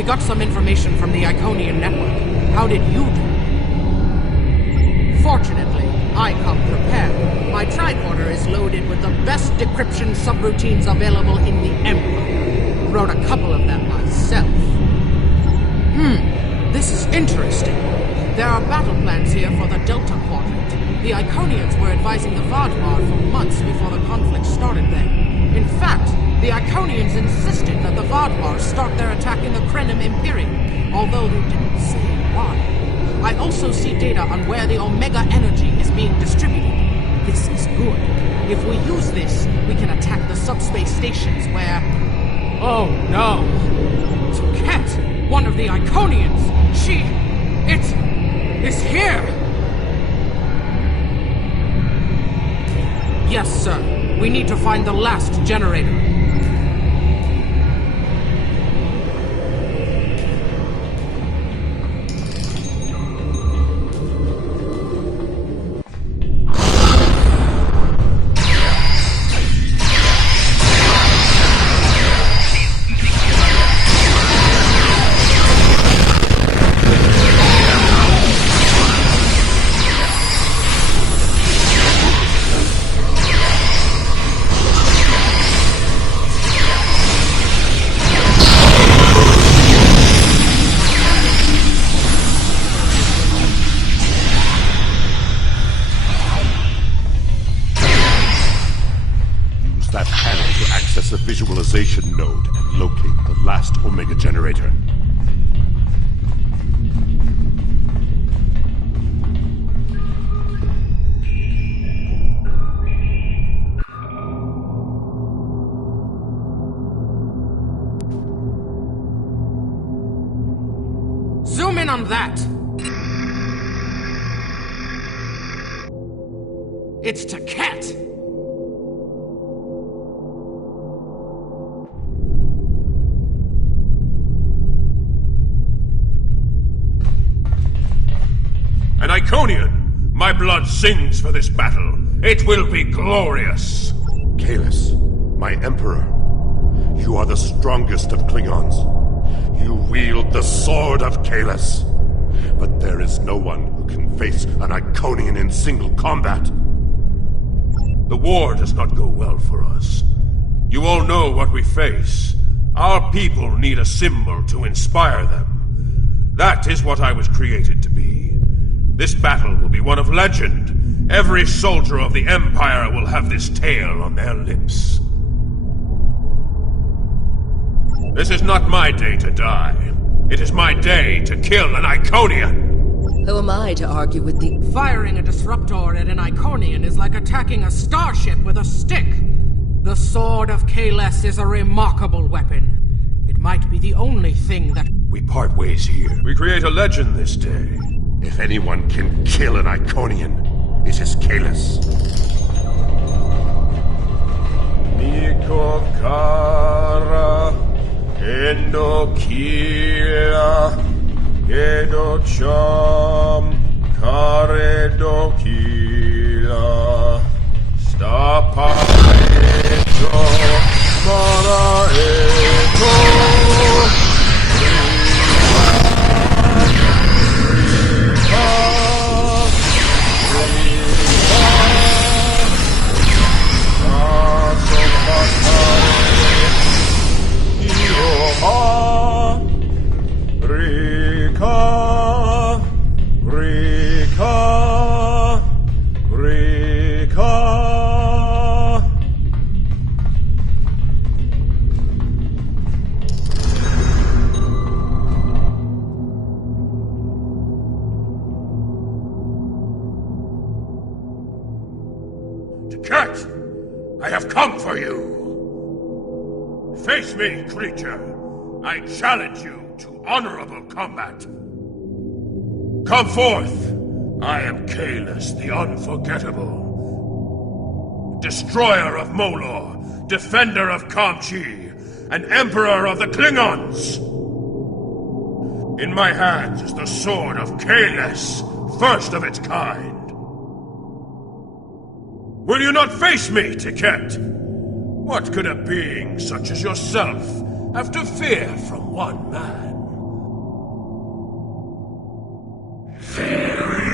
We got some information from the Iconian network. How did you do? Fortunately, I come prepared. My tricorder is loaded with the best decryption subroutines available in the Empire. Wrote a couple of them myself. This is interesting. There are battle plans here for the Delta Quadrant. The Iconians were advising the Vadvar for months before the conflict started there. In fact, the Iconians insisted that the Vadvar start their attack in the Krenim Imperium, although they didn't say why. I also see data on where the Omega energy is being distributed. This is good. If we use this, we can attack the subspace stations where... Oh no! Ket, one of the Iconians! It's here! Yes, sir. We need to find the last generator. The visualization node and locate the last Omega generator. Zoom in on that! It's to Ket! An Iconian! My blood sings for this battle. It will be glorious! Kahless, my Emperor, you are the strongest of Klingons. You wield the sword of Kahless. But there is no one who can face an Iconian in single combat. The war does not go well for us. You all know what we face. Our people need a symbol to inspire them. That is what I was created to be. This battle will be one of legend. Every soldier of the Empire will have this tale on their lips. This is not my day to die. It is my day to kill an Iconian! Who am I to argue with the... Firing a disruptor at an Iconian is like attacking a starship with a stick. The Sword of Kahless is a remarkable weapon. It might be the only thing that... We part ways here. We create a legend this day. If anyone can kill an Iconian, it is Kahless. Nikokara Endokila Gedocham Karedokila Stapaeto Maraeto Ket! I have come for you! Face me, creature! I challenge you to honorable combat! Come forth! I am Kahless the Unforgettable. Destroyer of Molor, defender of Kamchi, and Emperor of the Klingons! In my hands is the Sword of Kahless, first of its kind. Will you not face me, Ket? What could a being such as yourself have to fear from one man? We are in.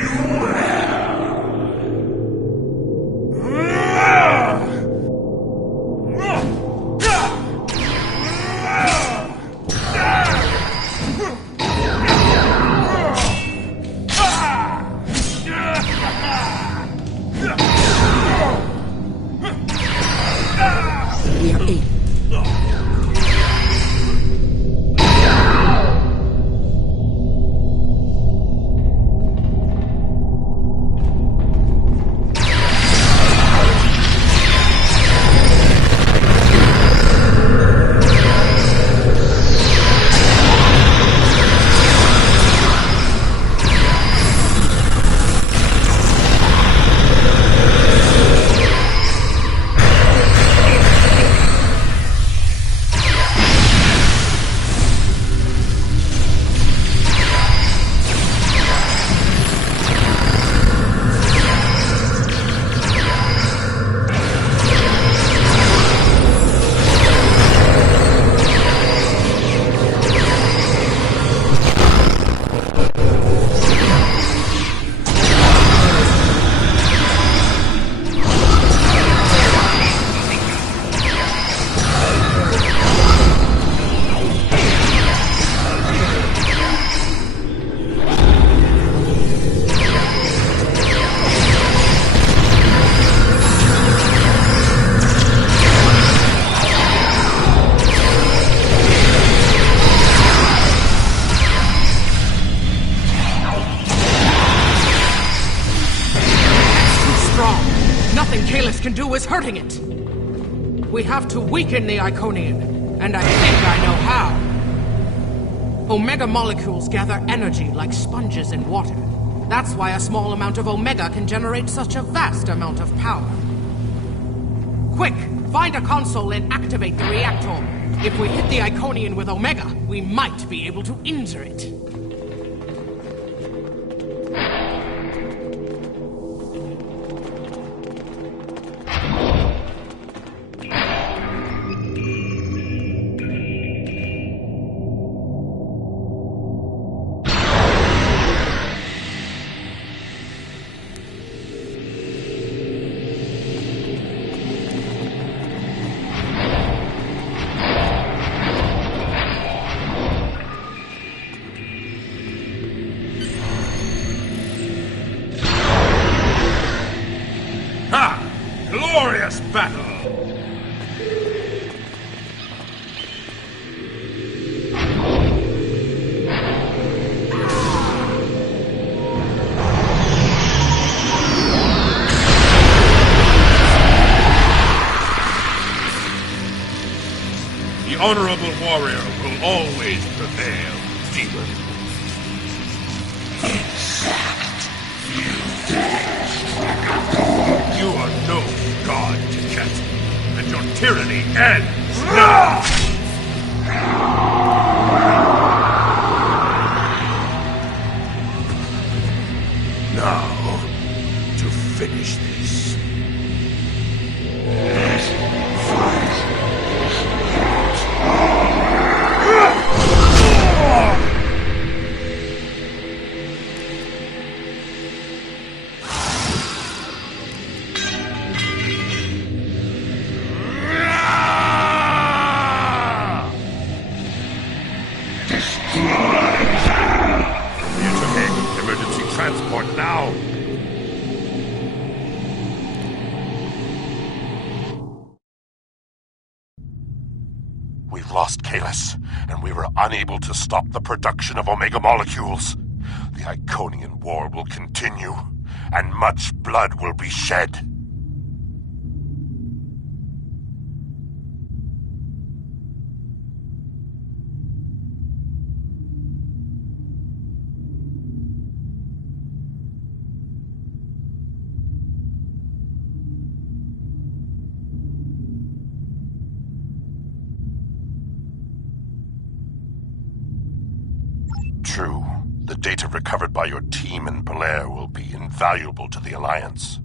Can do is hurting it. We have to weaken the Iconian, and I think I know how. Omega molecules gather energy like sponges in water. That's why a small amount of Omega can generate such a vast amount of power. Quick, find a console and activate the reactor. If we hit the Iconian with Omega, we might be able to injure it. Glorious battle! The honorable warrior will always prevail, demon. You are no god, Tiket, and your tyranny ends now! Now, to finish this. Transport now! We've lost Kalis, and we were unable to stop the production of Omega molecules. The Iconian War will continue, and much blood will be shed. True, the data recovered by your team in Belair will be invaluable to the Alliance.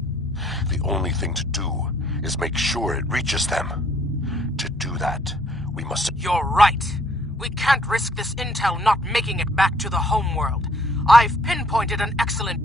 The only thing to do is make sure it reaches them. To do that, we must... You're right. We can't risk this intel not making it back to the homeworld. I've pinpointed an excellent...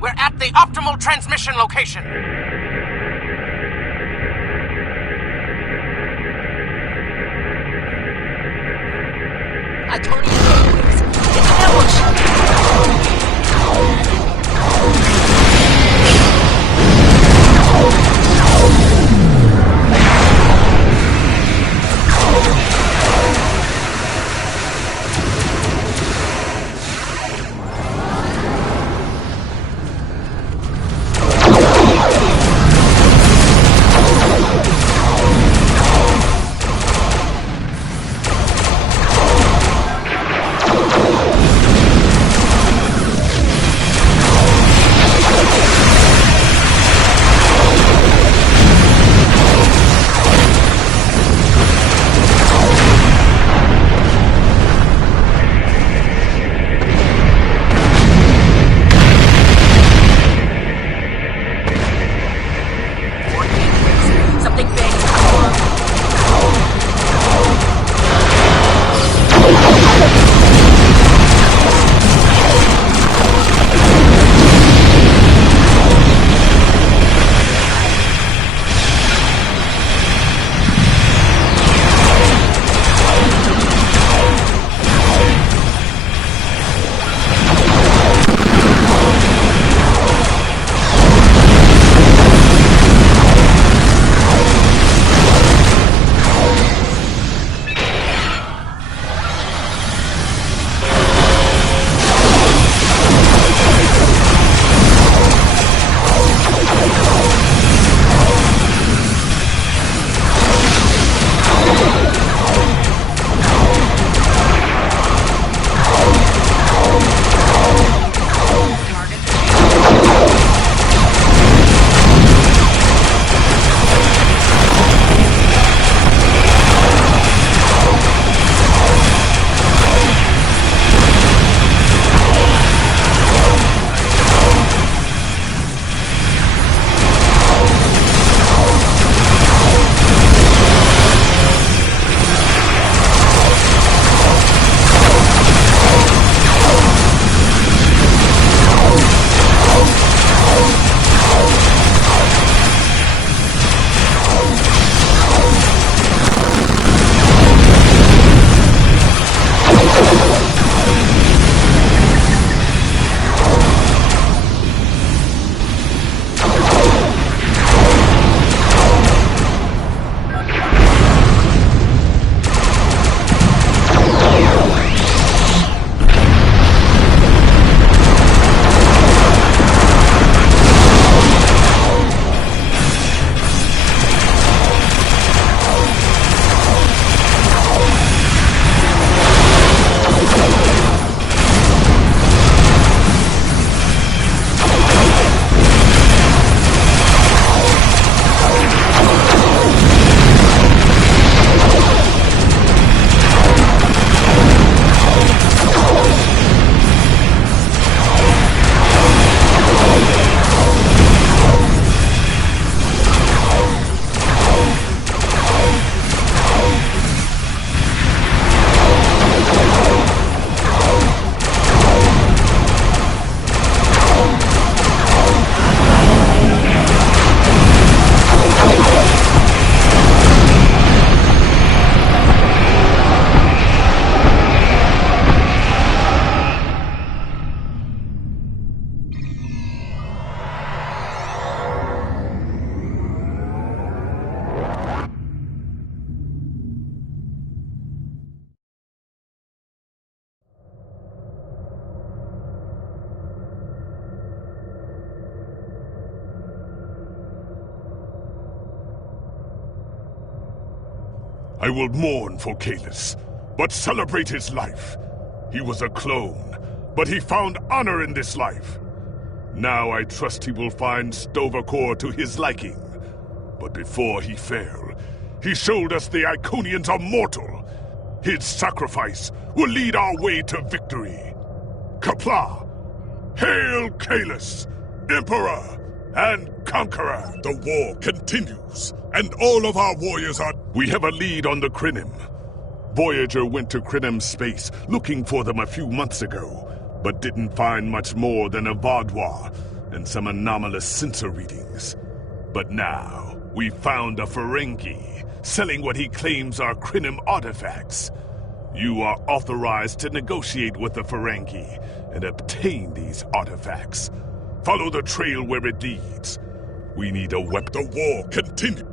We're at the optimal transmission location. I told you, it's an ambush. I will mourn for Kalis, but celebrate his life. He was a clone, but he found honor in this life. Now I trust he will find Sto-vo-kor to his liking. But before he fell, he showed us the Iconians are mortal. His sacrifice will lead our way to victory. Qapla'! Hail Kalis, Emperor and Conqueror! The war continues, and all of our warriors are... We have a lead on the Krynim. Voyager went to Krynim space looking for them a few months ago, but didn't find much more than a Vaadwaur and some anomalous sensor readings. But now, we found a Ferengi selling what he claims are Krynim artifacts. You are authorized to negotiate with the Ferengi and obtain these artifacts. Follow the trail where it leads. We need a weapon. The war continues.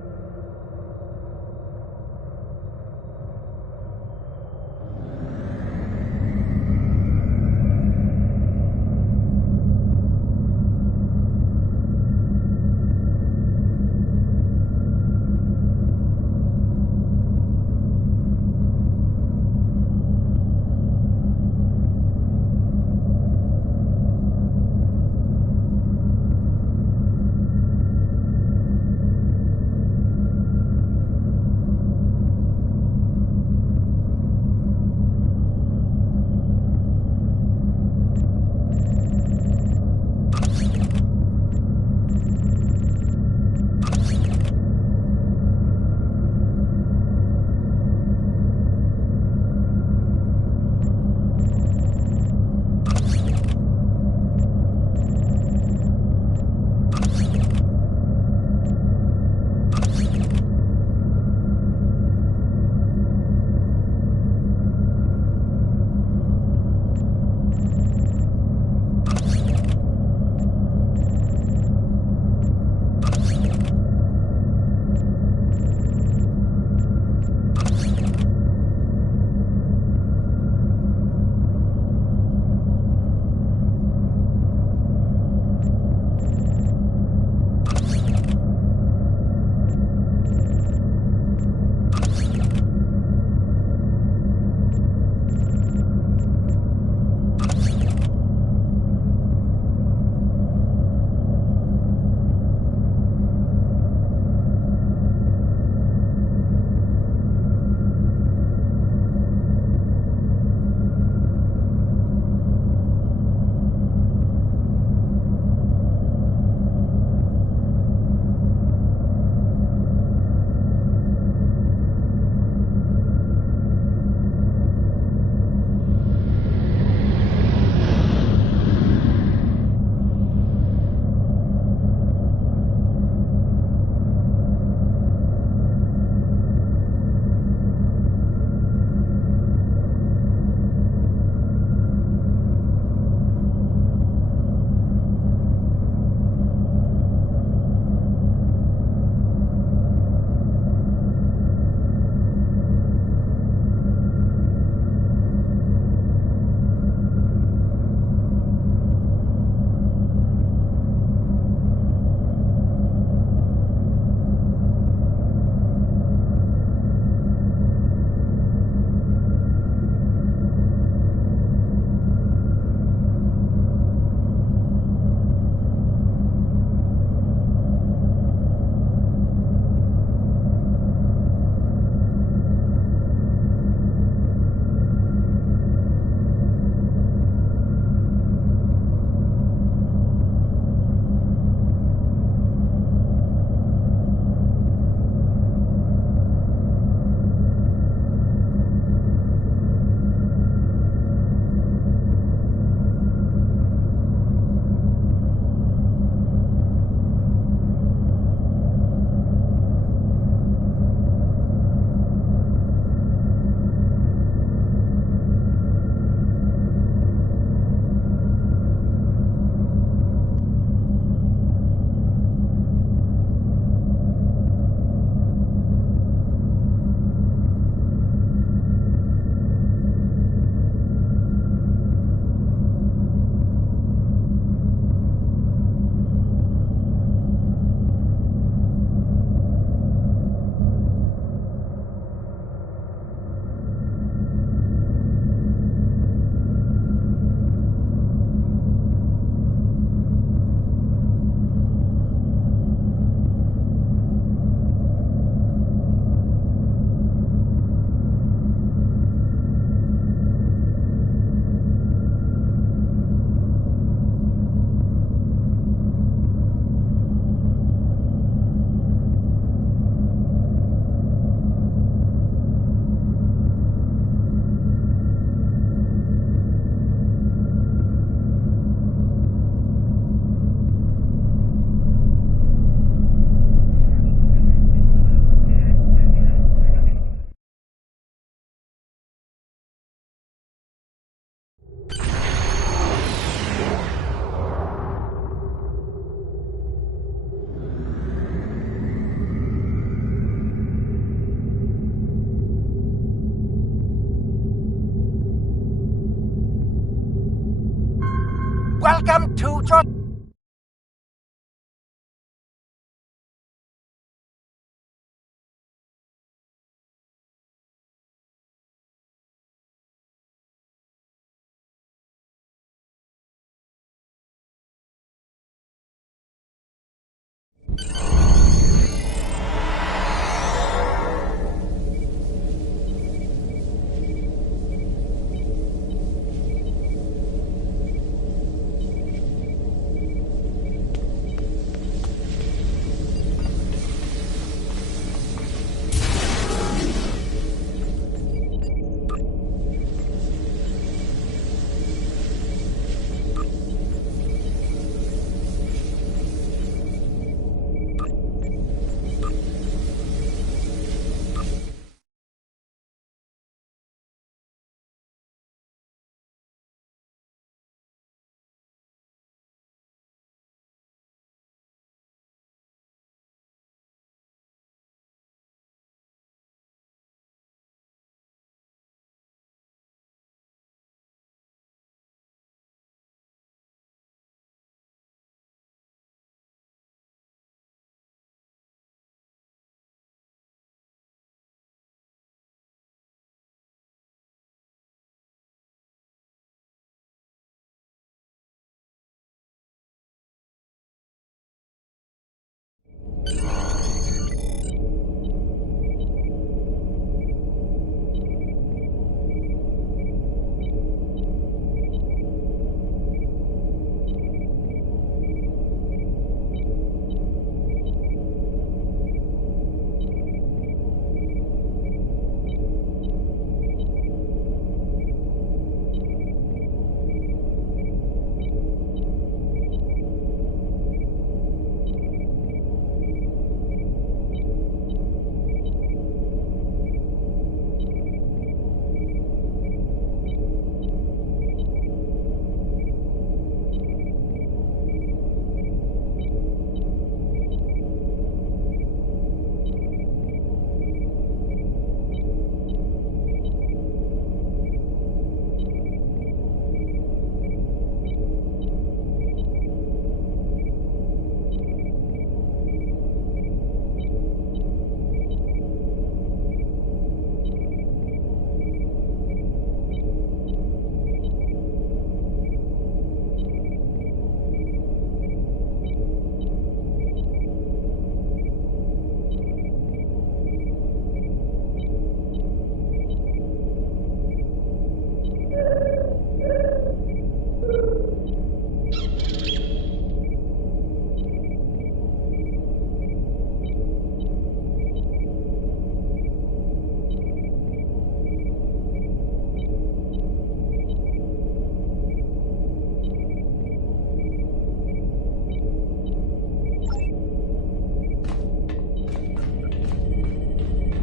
Welcome to your...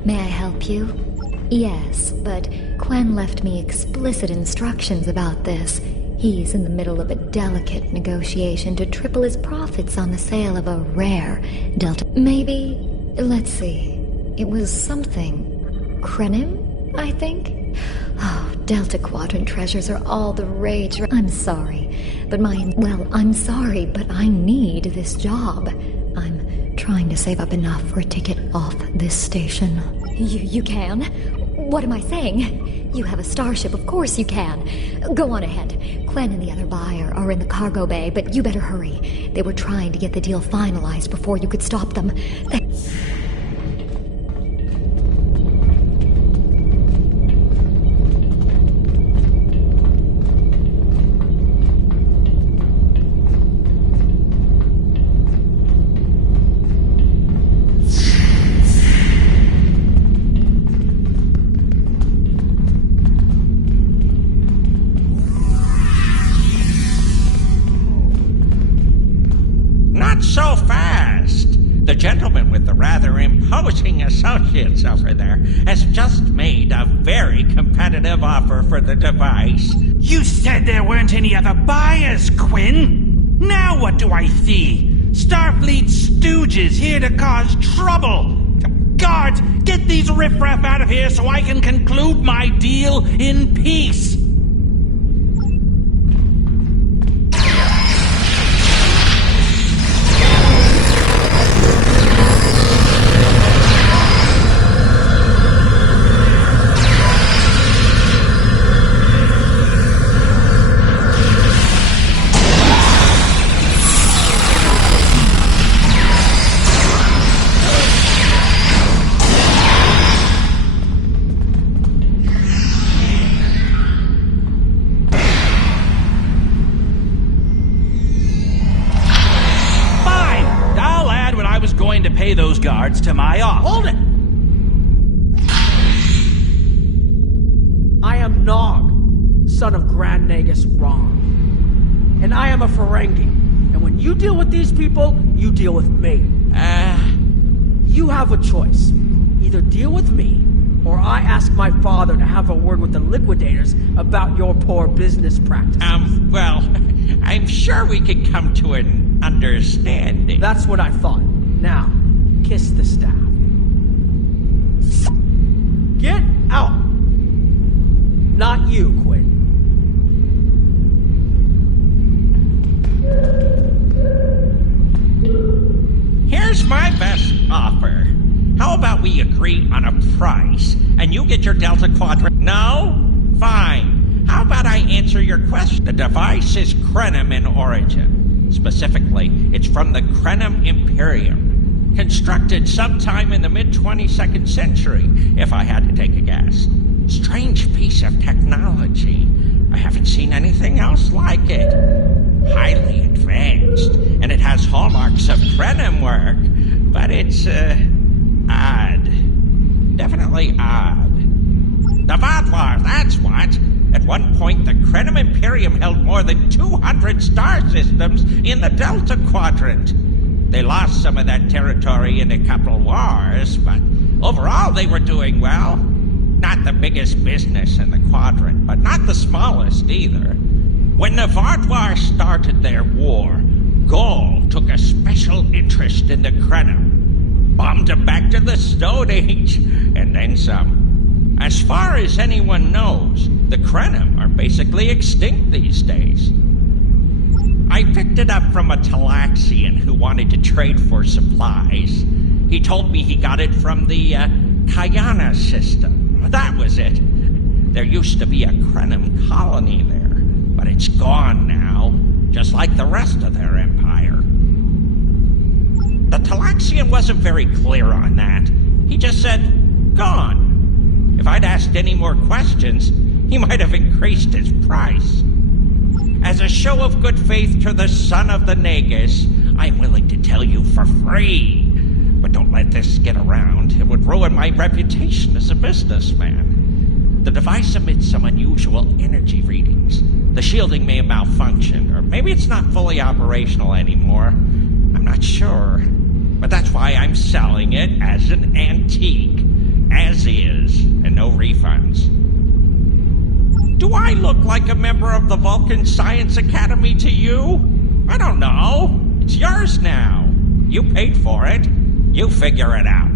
May I help you? Yes, but Quen left me explicit instructions about this. He's in the middle of a delicate negotiation to triple his profits on the sale of a rare Delta... Maybe... let's see. It was something... Krenim, I think? Oh, Delta Quadrant treasures are all the rage. I'm sorry, but I'm sorry, but I need this job. I'm trying to save up enough for a ticket off this station. You can? What am I saying? You have a starship, of course you can. Go on ahead. Quen and the other buyer are in the cargo bay, but you better hurry. They were trying to get the deal finalized before you could stop them. So fast! The gentleman with the rather imposing associates over there has just made a very competitive offer for the device. You said there weren't any other buyers, Quinn! Now what do I see? Starfleet stooges here to cause trouble! Guards, get these riffraff out of here so I can conclude my deal in peace! to pay those guards to my office. Hold it! I am Nog, son of Grand Nagus Ron. And I am a Ferengi. And when you deal with these people, you deal with me. You have a choice. Either deal with me, or I ask my father to have a word with the liquidators about your poor business practices. Well, I'm sure we could come to an understanding. That's what I thought. Now, kiss the staff. Get out! Not you, Quinn. Here's my best offer. How about we agree on a price, and you get your Delta Quadrant? No? Fine. How about I answer your question? The device is Krenim in origin. Specifically, it's from the Krenim Imperium. Constructed sometime in the mid-22nd century, if I had to take a guess. Strange piece of technology. I haven't seen anything else like it. Highly advanced, and it has hallmarks of Krenim work, but it's, odd. Definitely odd. The Vatwar, that's what. At one point, the Krenim Imperium held more than 200 star systems in the Delta Quadrant. They lost some of that territory in a couple wars, but overall they were doing well. Not the biggest business in the Quadrant, but not the smallest either. When the Vatwar started their war, Gaul took a special interest in the Krenim. Bombed them back to the Stone Age, and then some. As far as anyone knows, the Krenim are basically extinct these days. I picked it up from a Talaxian who wanted to trade for supplies. He told me he got it from the Kayana system. That was it. There used to be a Krenim colony there, but it's gone now, just like the rest of their empire. The Talaxian wasn't very clear on that. He just said, gone. If I'd asked any more questions, he might have increased his price. As a show of good faith to the son of the Nagus, I'm willing to tell you for free. But don't let this get around. It would ruin my reputation as a businessman. The device emits some unusual energy readings. The shielding may have malfunctioned, or maybe it's not fully operational anymore. I'm not sure. But that's why I'm selling it as an antique. As is, and no refunds. Do I look like a member of the Vulcan Science Academy to you? I don't know. It's yours now. You paid for it. You figure it out.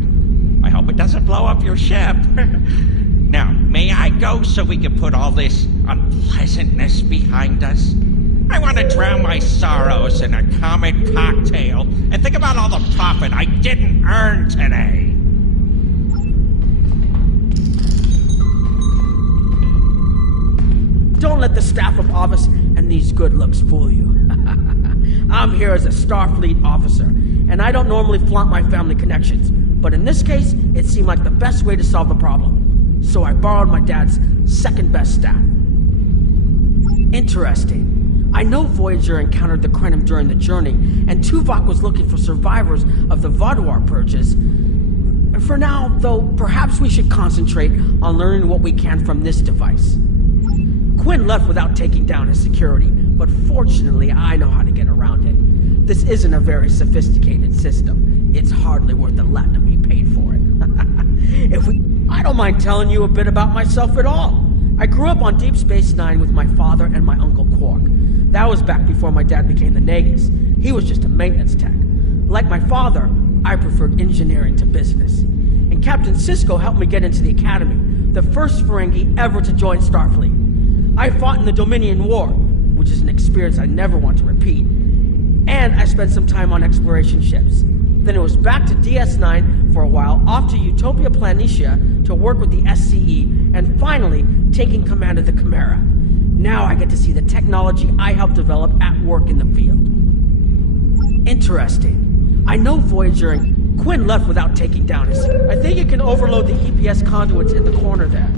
I hope it doesn't blow up your ship. Now, may I go so we can put all this unpleasantness behind us? I want to drown my sorrows in a comet cocktail and think about all the profit I didn't earn today. Don't let the staff of Avis and these good looks fool you. I'm here as a Starfleet officer, and I don't normally flaunt my family connections, but in this case, it seemed like the best way to solve the problem. So I borrowed my dad's second best staff. Interesting. I know Voyager encountered the Krenim during the journey, and Tuvok was looking for survivors of the Vatwar purges. For now, though, perhaps we should concentrate on learning what we can from this device. Quinn left without taking down his security, but fortunately I know how to get around it. This isn't a very sophisticated system. It's hardly worth the Latinum he paid for it. I don't mind telling you a bit about myself at all. I grew up on Deep Space Nine with my father and my Uncle Quark. That was back before my dad became the Nagus. He was just a maintenance tech. Like my father, I preferred engineering to business. And Captain Sisko helped me get into the Academy, the first Ferengi ever to join Starfleet. I fought in the Dominion War, which is an experience I never want to repeat. And I spent some time on exploration ships. Then it was back to DS9 for a while, off to Utopia Planitia to work with the SCE, and finally taking command of the Chimera. Now I get to see the technology I helped develop at work in the field. Interesting. I know Voyager and Quinn left without taking down his... I think you can overload the EPS conduits in the corner there.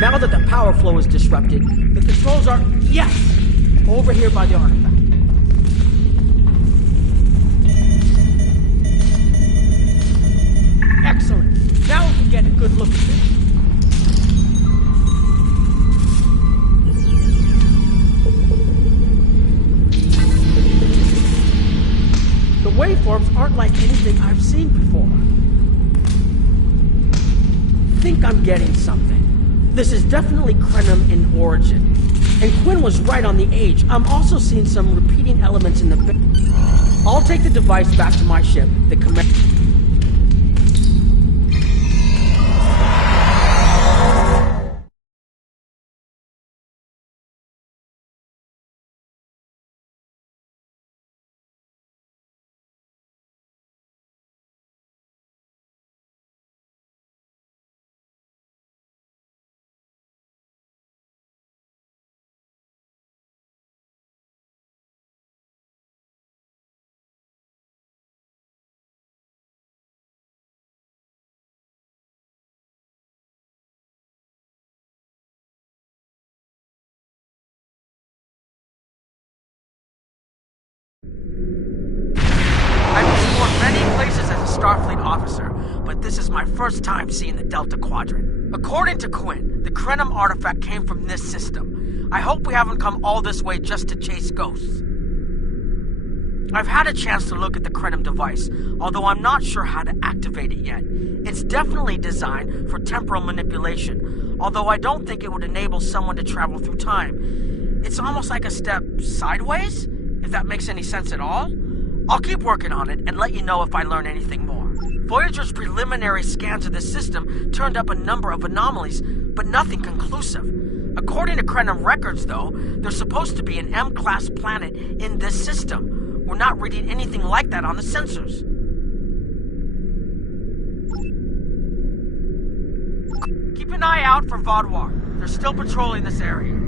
Now that the power flow is disrupted, the controls are... Yes! Over here by the artifact. Excellent. Now we can get a good look at this. The waveforms aren't like anything I've seen before. Think I'm getting something. This is definitely Krenim in origin. And Quinn was right on the age. I'm also seeing some repeating elements in the... I'll take the device back to my ship, the command... Starfleet officer, but this is my first time seeing the Delta Quadrant. According to Quinn, the Krenim artifact came from this system. I hope we haven't come all this way just to chase ghosts. I've had a chance to look at the Krenim device, although I'm not sure how to activate it yet. It's definitely designed for temporal manipulation, although I don't think it would enable someone to travel through time. It's almost like a step sideways, if that makes any sense at all. I'll keep working on it and let you know if I learn anything more. Voyager's preliminary scans of this system turned up a number of anomalies, but nothing conclusive. According to Krenim records, though, there's supposed to be an M-class planet in this system. We're not reading anything like that on the sensors. Keep an eye out for Vaadwaur. They're still patrolling this area.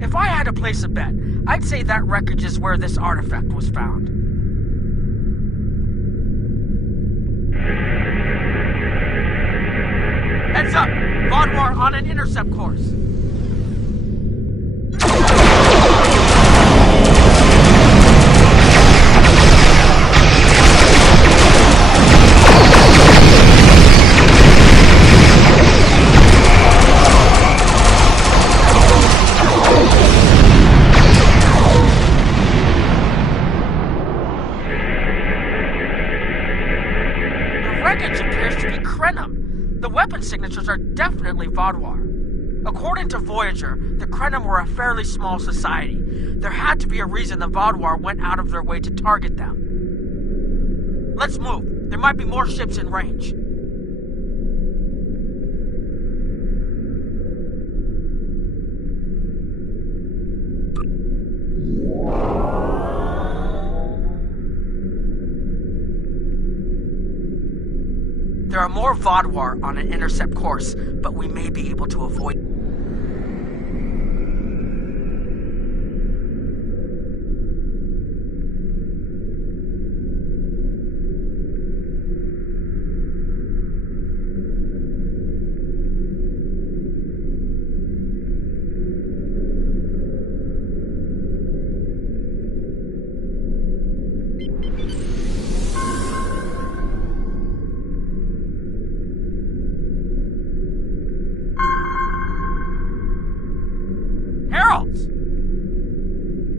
If I had to place a bet, I'd say that wreckage is where this artifact was found. Heads up! Vaadwaur on an intercept course. Signatures are definitely Vaadwaur. According to Voyager, the Krenim were a fairly small society. There had to be a reason the Vaadwaur went out of their way to target them. Let's move. There might be more ships in range. There are more Vaadwaur on an intercept course, but we may be able to avoid...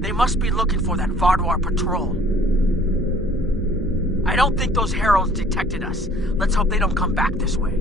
They must be looking for that Vaadwaur patrol. I don't think those heralds detected us. Let's hope they don't come back this way.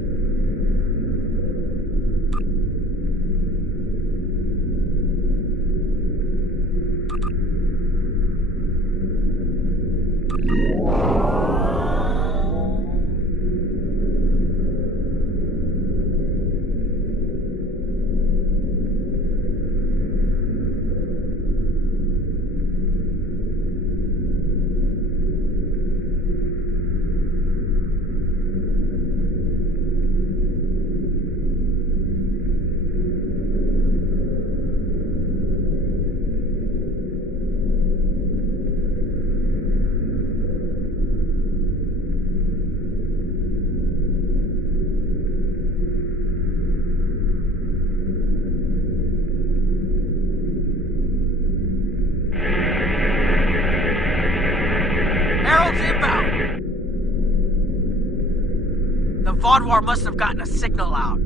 Quadwar must have gotten a signal out.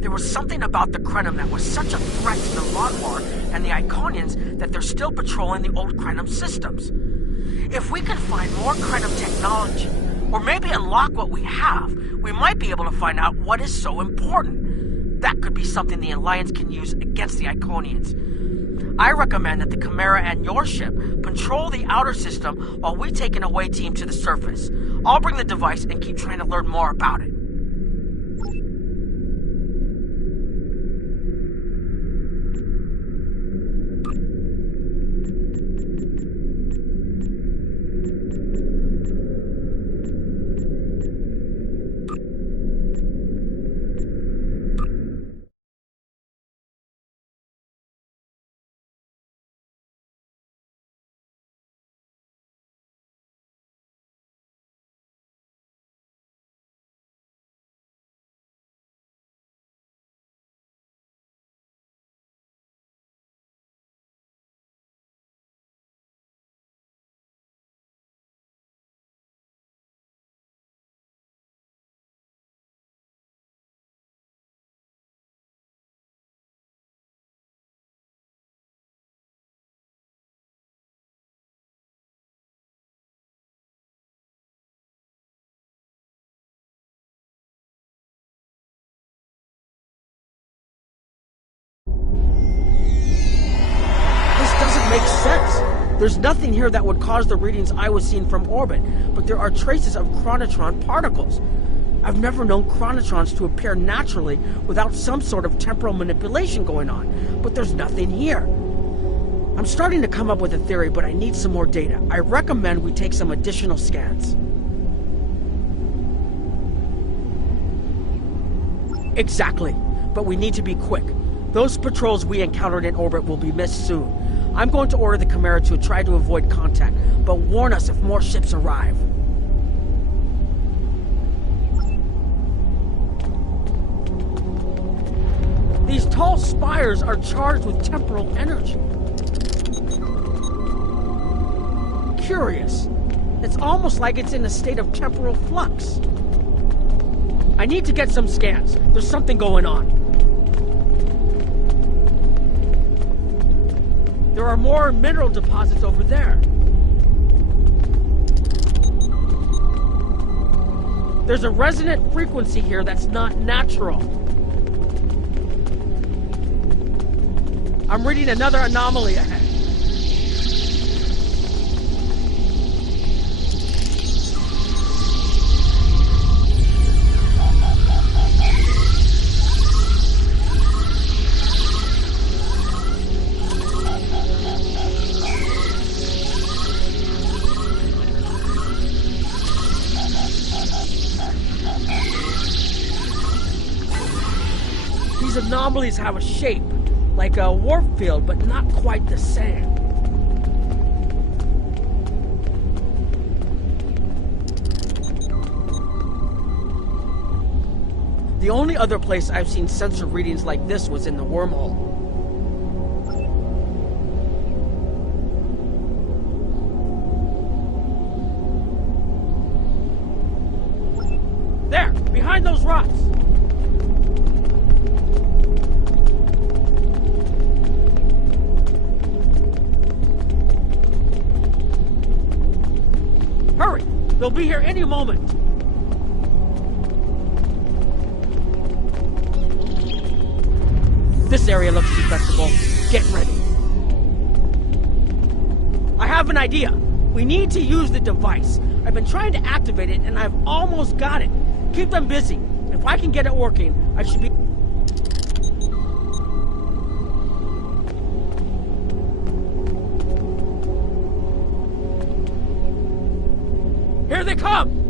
There was something about the Krenim that was such a threat to the Rodwar and the Iconians that they're still patrolling the old Krenim systems. If we can find more Krenim technology, or maybe unlock what we have, we might be able to find out what is so important. That could be something the Alliance can use against the Iconians. I recommend that the Chimera and your ship patrol the outer system while we take an away team to the surface. I'll bring the device and keep trying to learn more about it. Makes sense. There's nothing here that would cause the readings I was seeing from orbit, but there are traces of chronotron particles. I've never known chronotrons to appear naturally without some sort of temporal manipulation going on, but there's nothing here. I'm starting to come up with a theory, but I need some more data. I recommend we take some additional scans. Exactly, but we need to be quick. Those patrols we encountered in orbit will be missed soon. I'm going to order the Chimera to try to avoid contact, but warn us if more ships arrive. These tall spires are charged with temporal energy. Curious. It's almost like it's in a state of temporal flux. I need to get some scans. There's something going on. There are more mineral deposits over there. There's a resonant frequency here that's not natural. I'm reading another anomaly ahead. These anomalies have a shape, like a warp field, but not quite the same. The only other place I've seen sensor readings like this was in the wormhole. There, behind those rocks. Hurry! They'll be here any moment. This area looks susceptible. Get ready. I have an idea. We need to use the device. I've been trying to activate it, and I've almost got it. Keep them busy. If I can get it working, I should be... Here they come!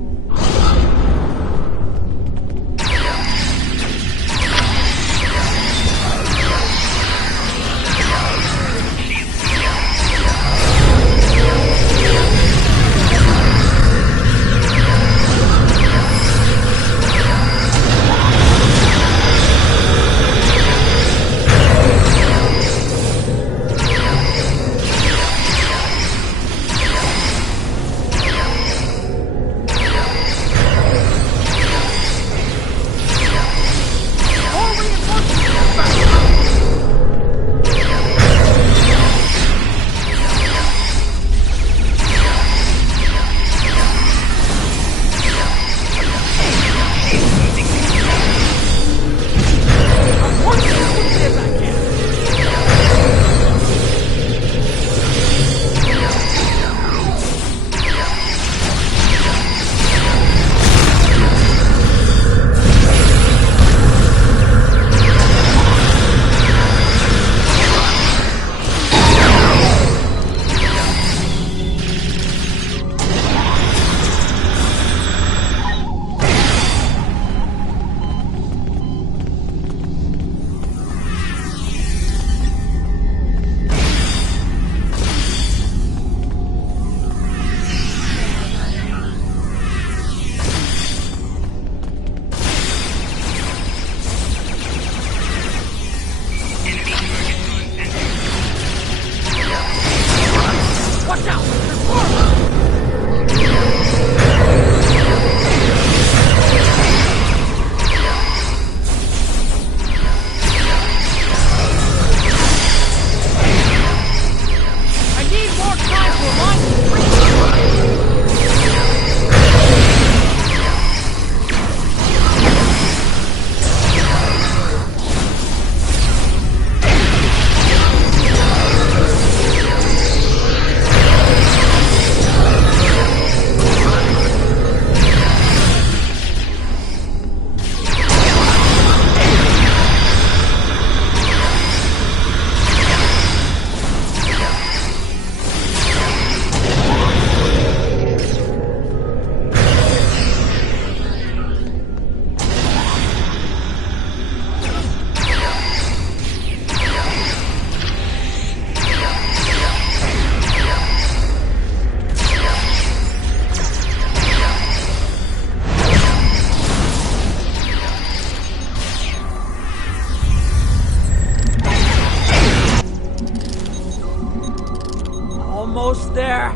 Almost there.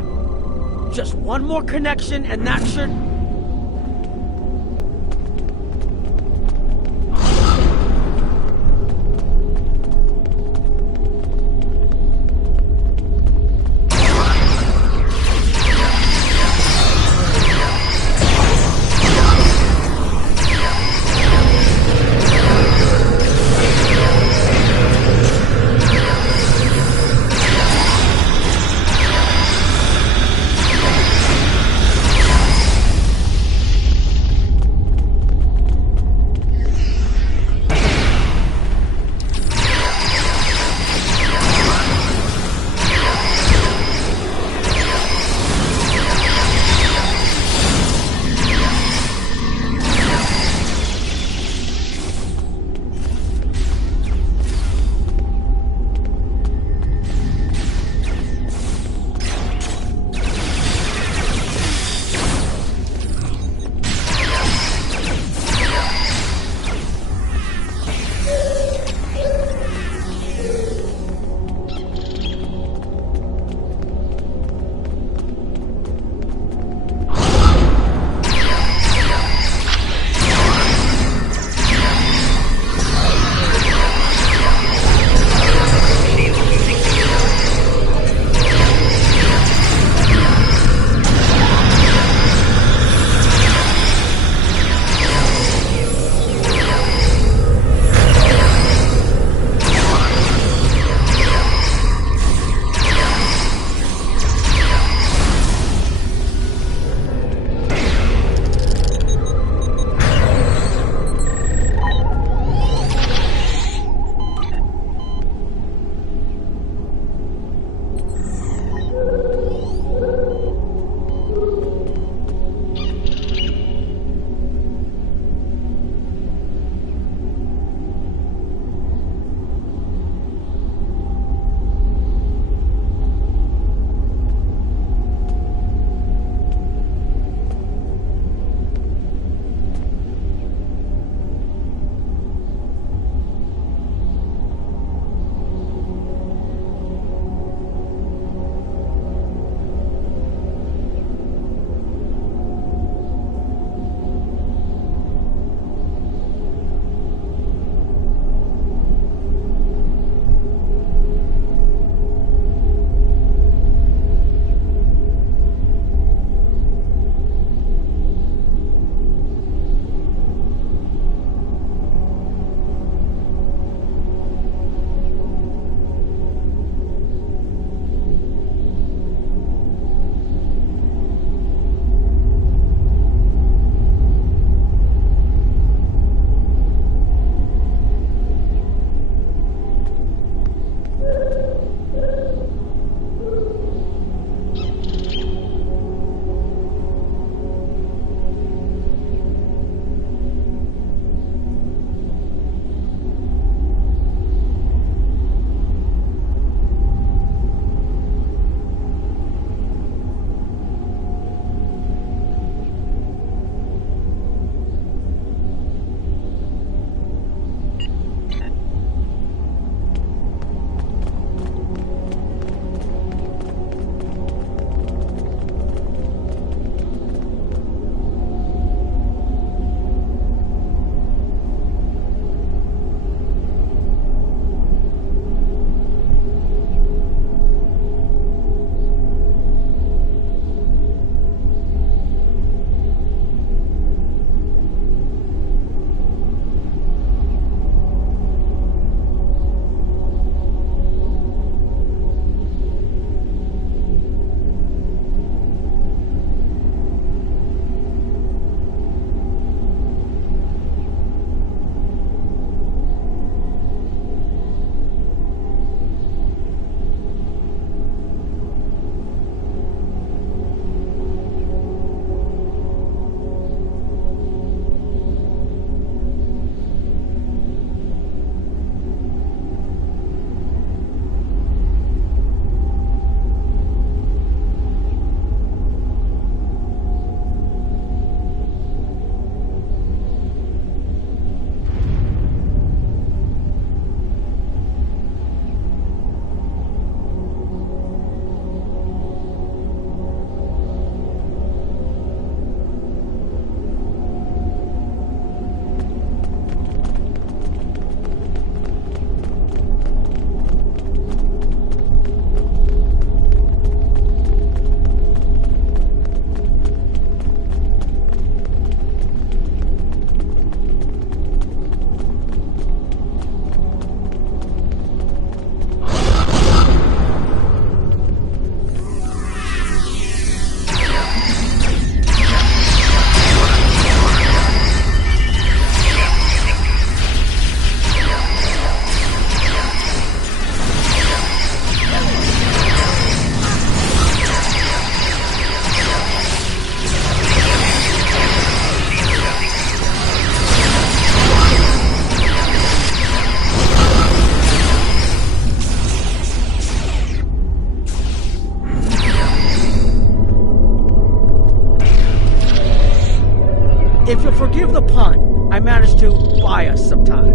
Just one more connection and that should... pun, I managed to buy us some time.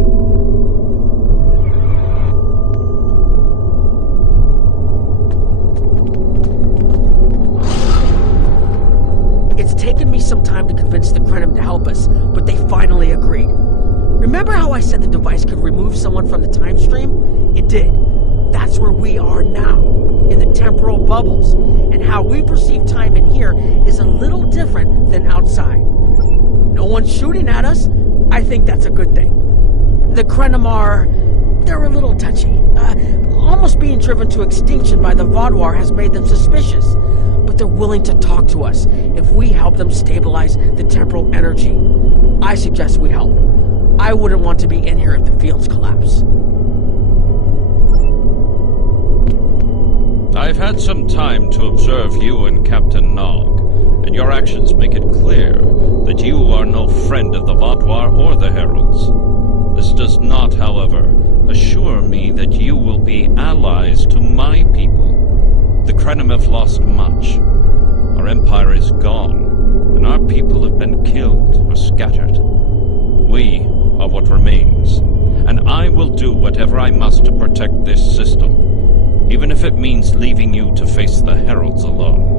It's taken me some time to convince the Krenim to help us, but they finally agreed. Remember how I said the device could remove someone from the time stream? It did. That's where we are now, in the temporal bubbles. And how we perceive time in here is a little different than outside. No one's shooting at us. I think that's a good thing. The Krenim they're a little touchy. Almost being driven to extinction by the Vaadwaur has made them suspicious. But they're willing to talk to us if we help them stabilize the temporal energy. I suggest we help. I wouldn't want to be in here if the fields collapse. I've had some time to observe you and Captain Nog, and your actions make it clear that you are no friend of the Vaadwaur or the Heralds. This does not, however, assure me that you will be allies to my people. The Krenim have lost much. Our empire is gone, and our people have been killed or scattered. We are what remains, and I will do whatever I must to protect this system, even if it means leaving you to face the Heralds alone.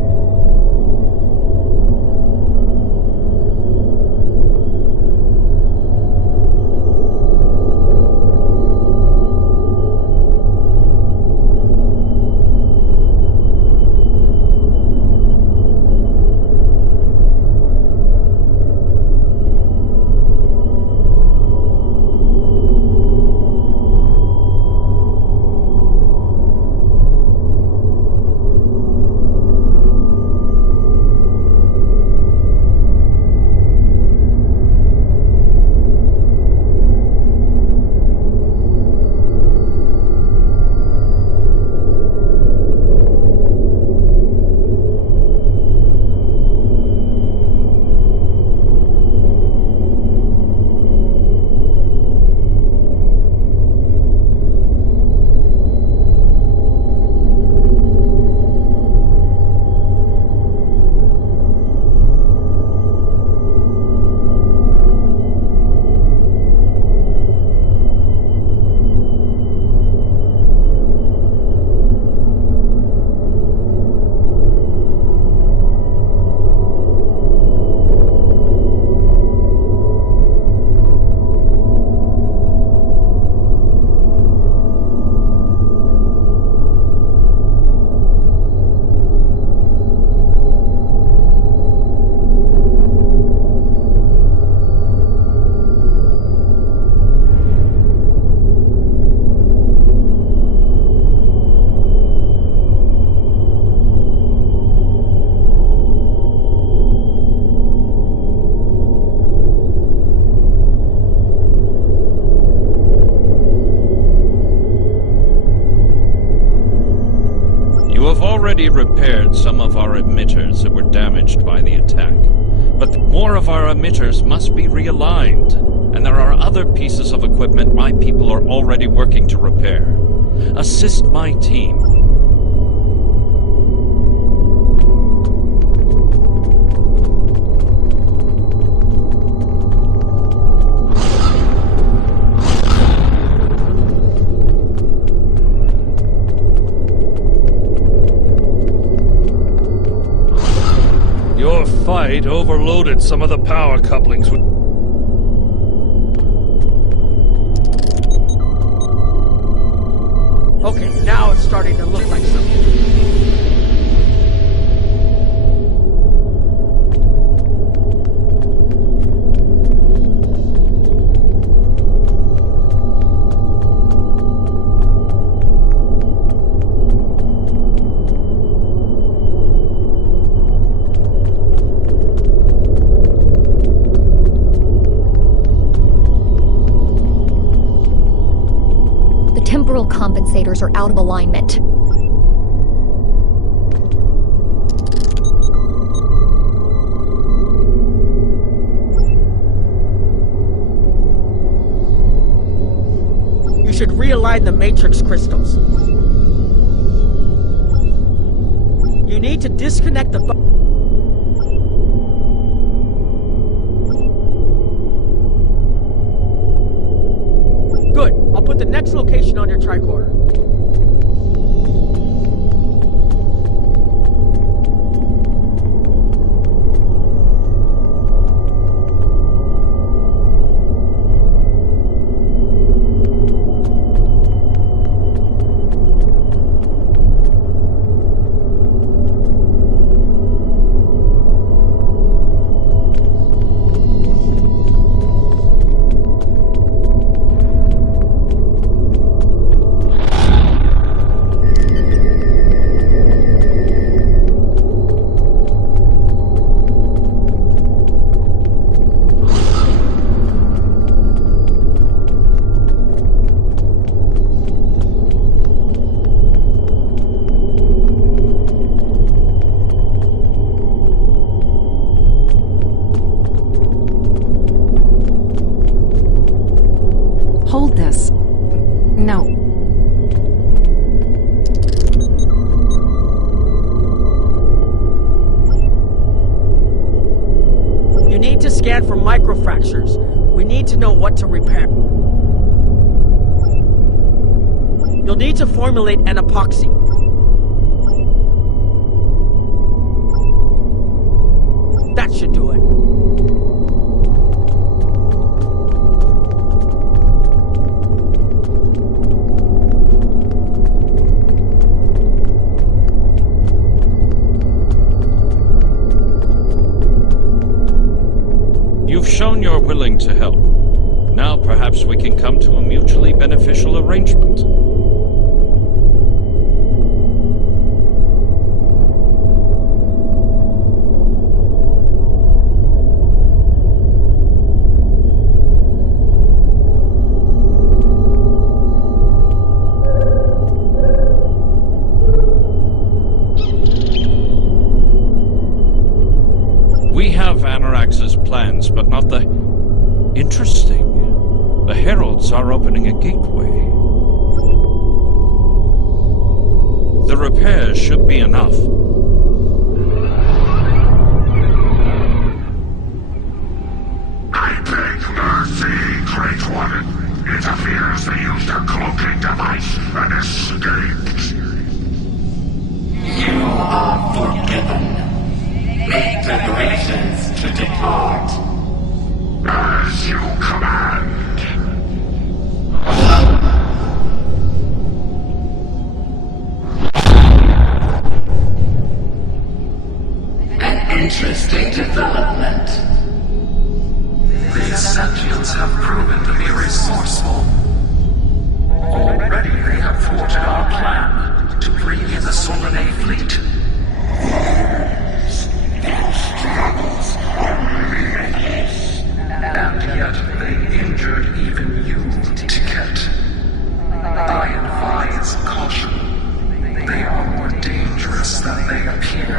Repaired some of our emitters that were damaged by the attack. But more of our emitters must be realigned, and there are other pieces of equipment my people are already working to repair. Assist my team. Fight overloaded some of the power couplings with... Okay, now it's starting to look like something. Compensators are out of alignment. You should realign the matrix crystals. You need to disconnect the... the next location on your tricorder. Hold this. No. You need to scan for microfractures. We need to know what to repair. You'll need to formulate an epoxy. That should do it. You've shown you're willing to help. Now perhaps we can come to a mutually beneficial arrangement. We have Anorax's plans, but not the... Interesting. The Heralds are opening a gateway. The repairs should be enough. I beg mercy, Great One. It appears they used a cloaking device and escaped. You are forgiven. Make preparations to depart. As you command. An interesting development. These sentients have proven to be resourceful. Already they have thwarted our plan to bring in the Solanae fleet. Their struggles are limitless. And yet they injured even you, Ticket. I advise caution. They are more dangerous than they appear.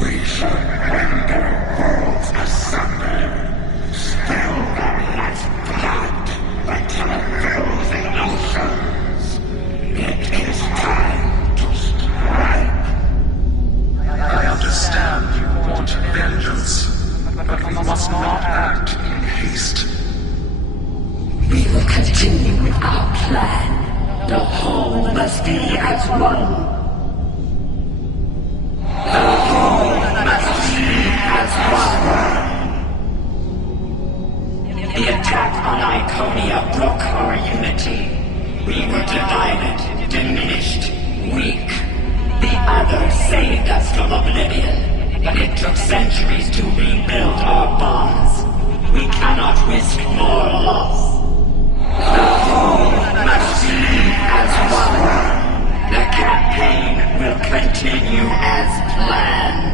We should render worlds asunder. Still there has blood until it fills the oceans. It is time to strike. I understand you want vengeance, but we must not act in haste. We will continue with our plan. The whole must be as one. The whole must be as one. The attack on Iconia broke our unity. We were divided, diminished, weak. The others saved us from oblivion, but it took centuries to rebuild our bonds. We cannot risk more loss. The whole must be as one. The campaign will continue as planned.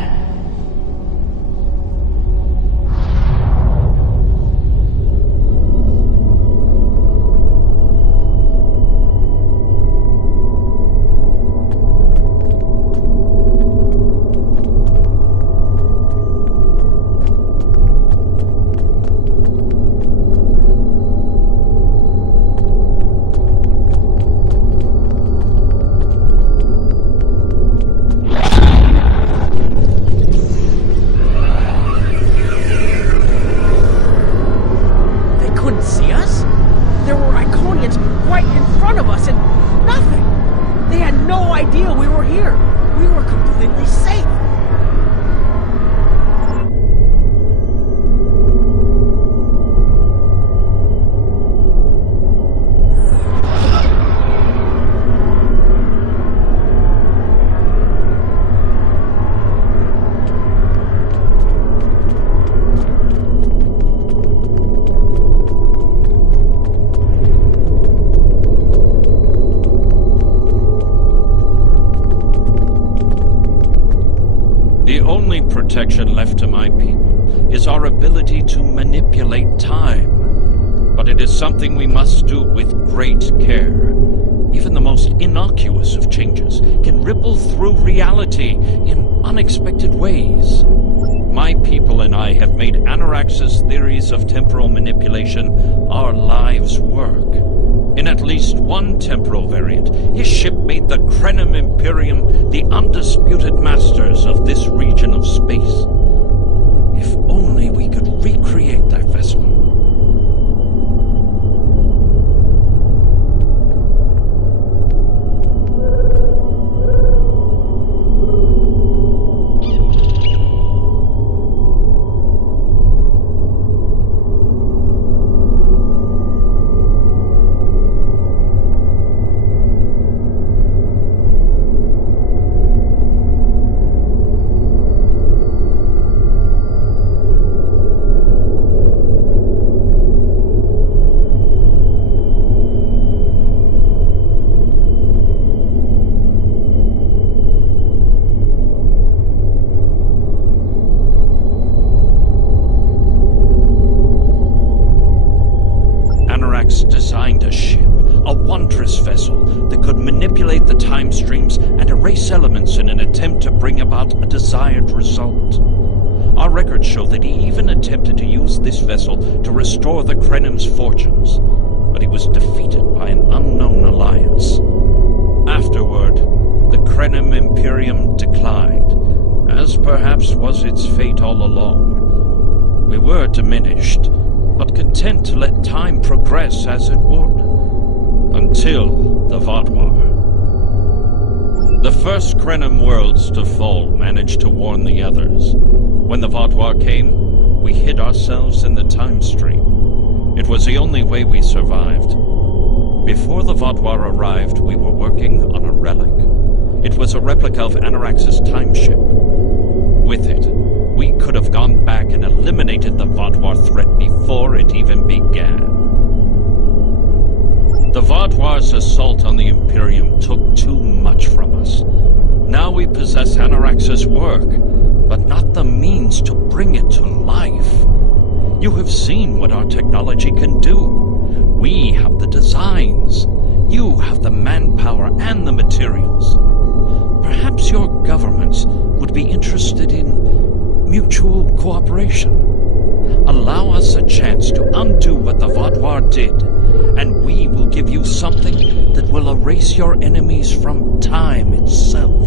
right in front of us and nothing. They had no idea we were here. We were completely safe. The only protection left to my people is our ability to manipulate time. But it is something we must do with great care. Even the most innocuous of changes can ripple through reality in unexpected ways. My people and I have made Anorax's theories of temporal manipulation our lives' work. In at least one temporal variant, his ship made the Krenim Imperium the undisputed masters of this region of space. If only we could recreate that vessel. Designed a ship, a wondrous vessel that could manipulate the time streams and erase elements in an attempt to bring about a desired result. Our records show that he even attempted to use this vessel to restore the Krenim's fortunes, but he was defeated by an unknown alliance. Afterward, the Krenim Imperium declined, as perhaps was its fate all along. We were diminished, but content to let time progress as it would. Until the Vatwar. The first Krenim worlds to fall managed to warn the others. When the Vatwar came, we hid ourselves in the time stream. It was the only way we survived. Before the Vatwar arrived, we were working on a relic. It was a replica of Anorax's time ship. With it, we could have gone back and eliminated the Vatwar threat before it even began. The Vatwar's assault on the Imperium took too much from us. Now we possess Anorax's work, but not the means to bring it to life. You have seen what our technology can do. We have the designs. You have the manpower and the materials. Perhaps your governments would be interested in mutual cooperation. Allow us a chance to undo what the Vatwar did, and we will give you something that will erase your enemies from time itself.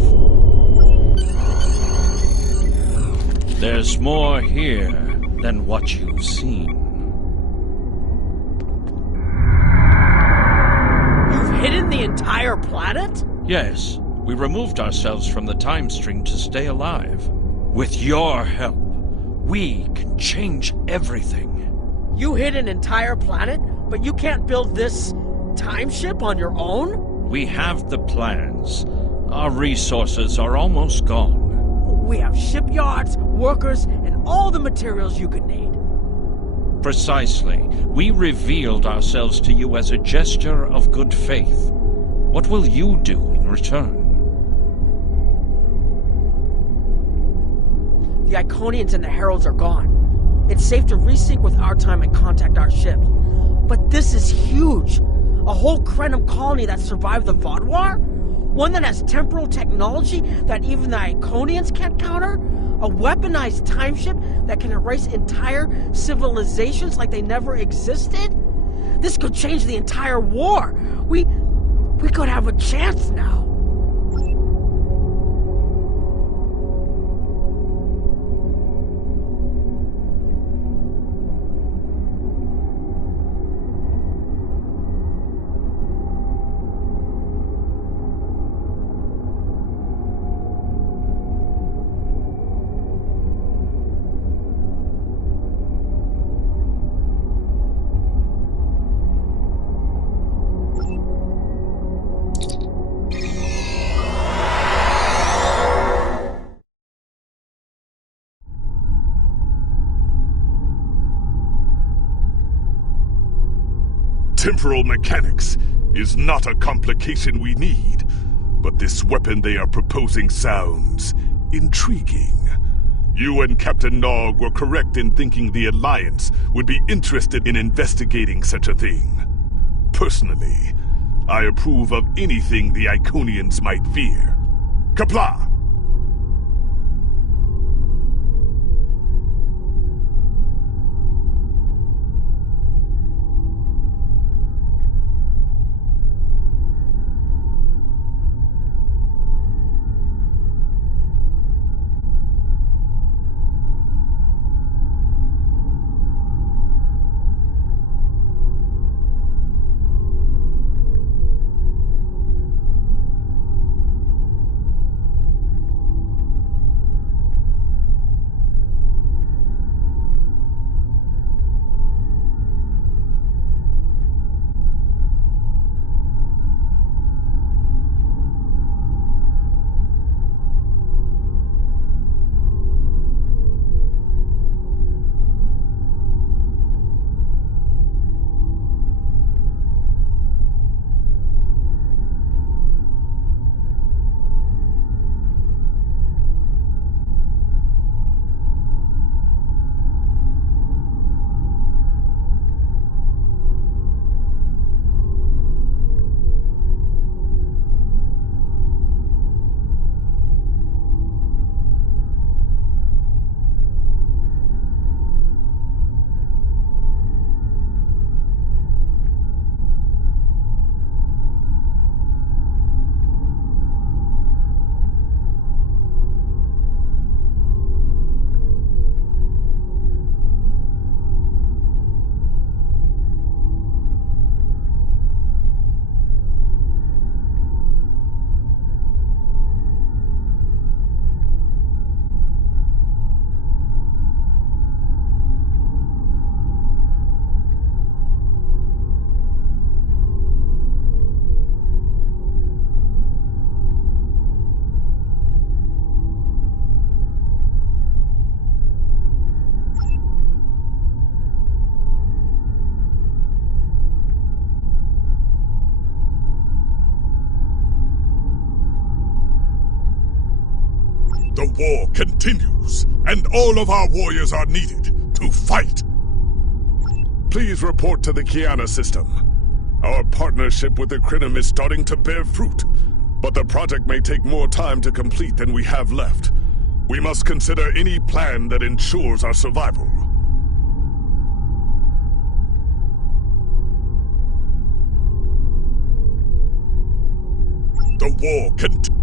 There's more here than what you've seen. You've hidden the entire planet? Yes, we removed ourselves from the time stream to stay alive. With your help, we can change everything. You hid an entire planet, but you can't build this time ship on your own? We have the plans. Our resources are almost gone. We have shipyards, workers, and all the materials you could need. Precisely. We revealed ourselves to you as a gesture of good faith. What will you do in return? The Iconians and the Heralds are gone. It's safe to resync with our time and contact our ship. But this is huge. A whole Krenim colony that survived the Vatwar? One that has temporal technology that even the Iconians can't counter? A weaponized time ship that can erase entire civilizations like they never existed? This could change the entire war. We could have a chance now. Temporal mechanics is not a complication we need, but this weapon they are proposing sounds intriguing. You and Captain Nog were correct in thinking the Alliance would be interested in investigating such a thing. Personally, I approve of anything the Iconians might fear. Kapla! The war continues, and all of our warriors are needed to fight. Please report to the Kiana system. Our partnership with the Krenim is starting to bear fruit, but the project may take more time to complete than we have left. We must consider any plan that ensures our survival. The war continues.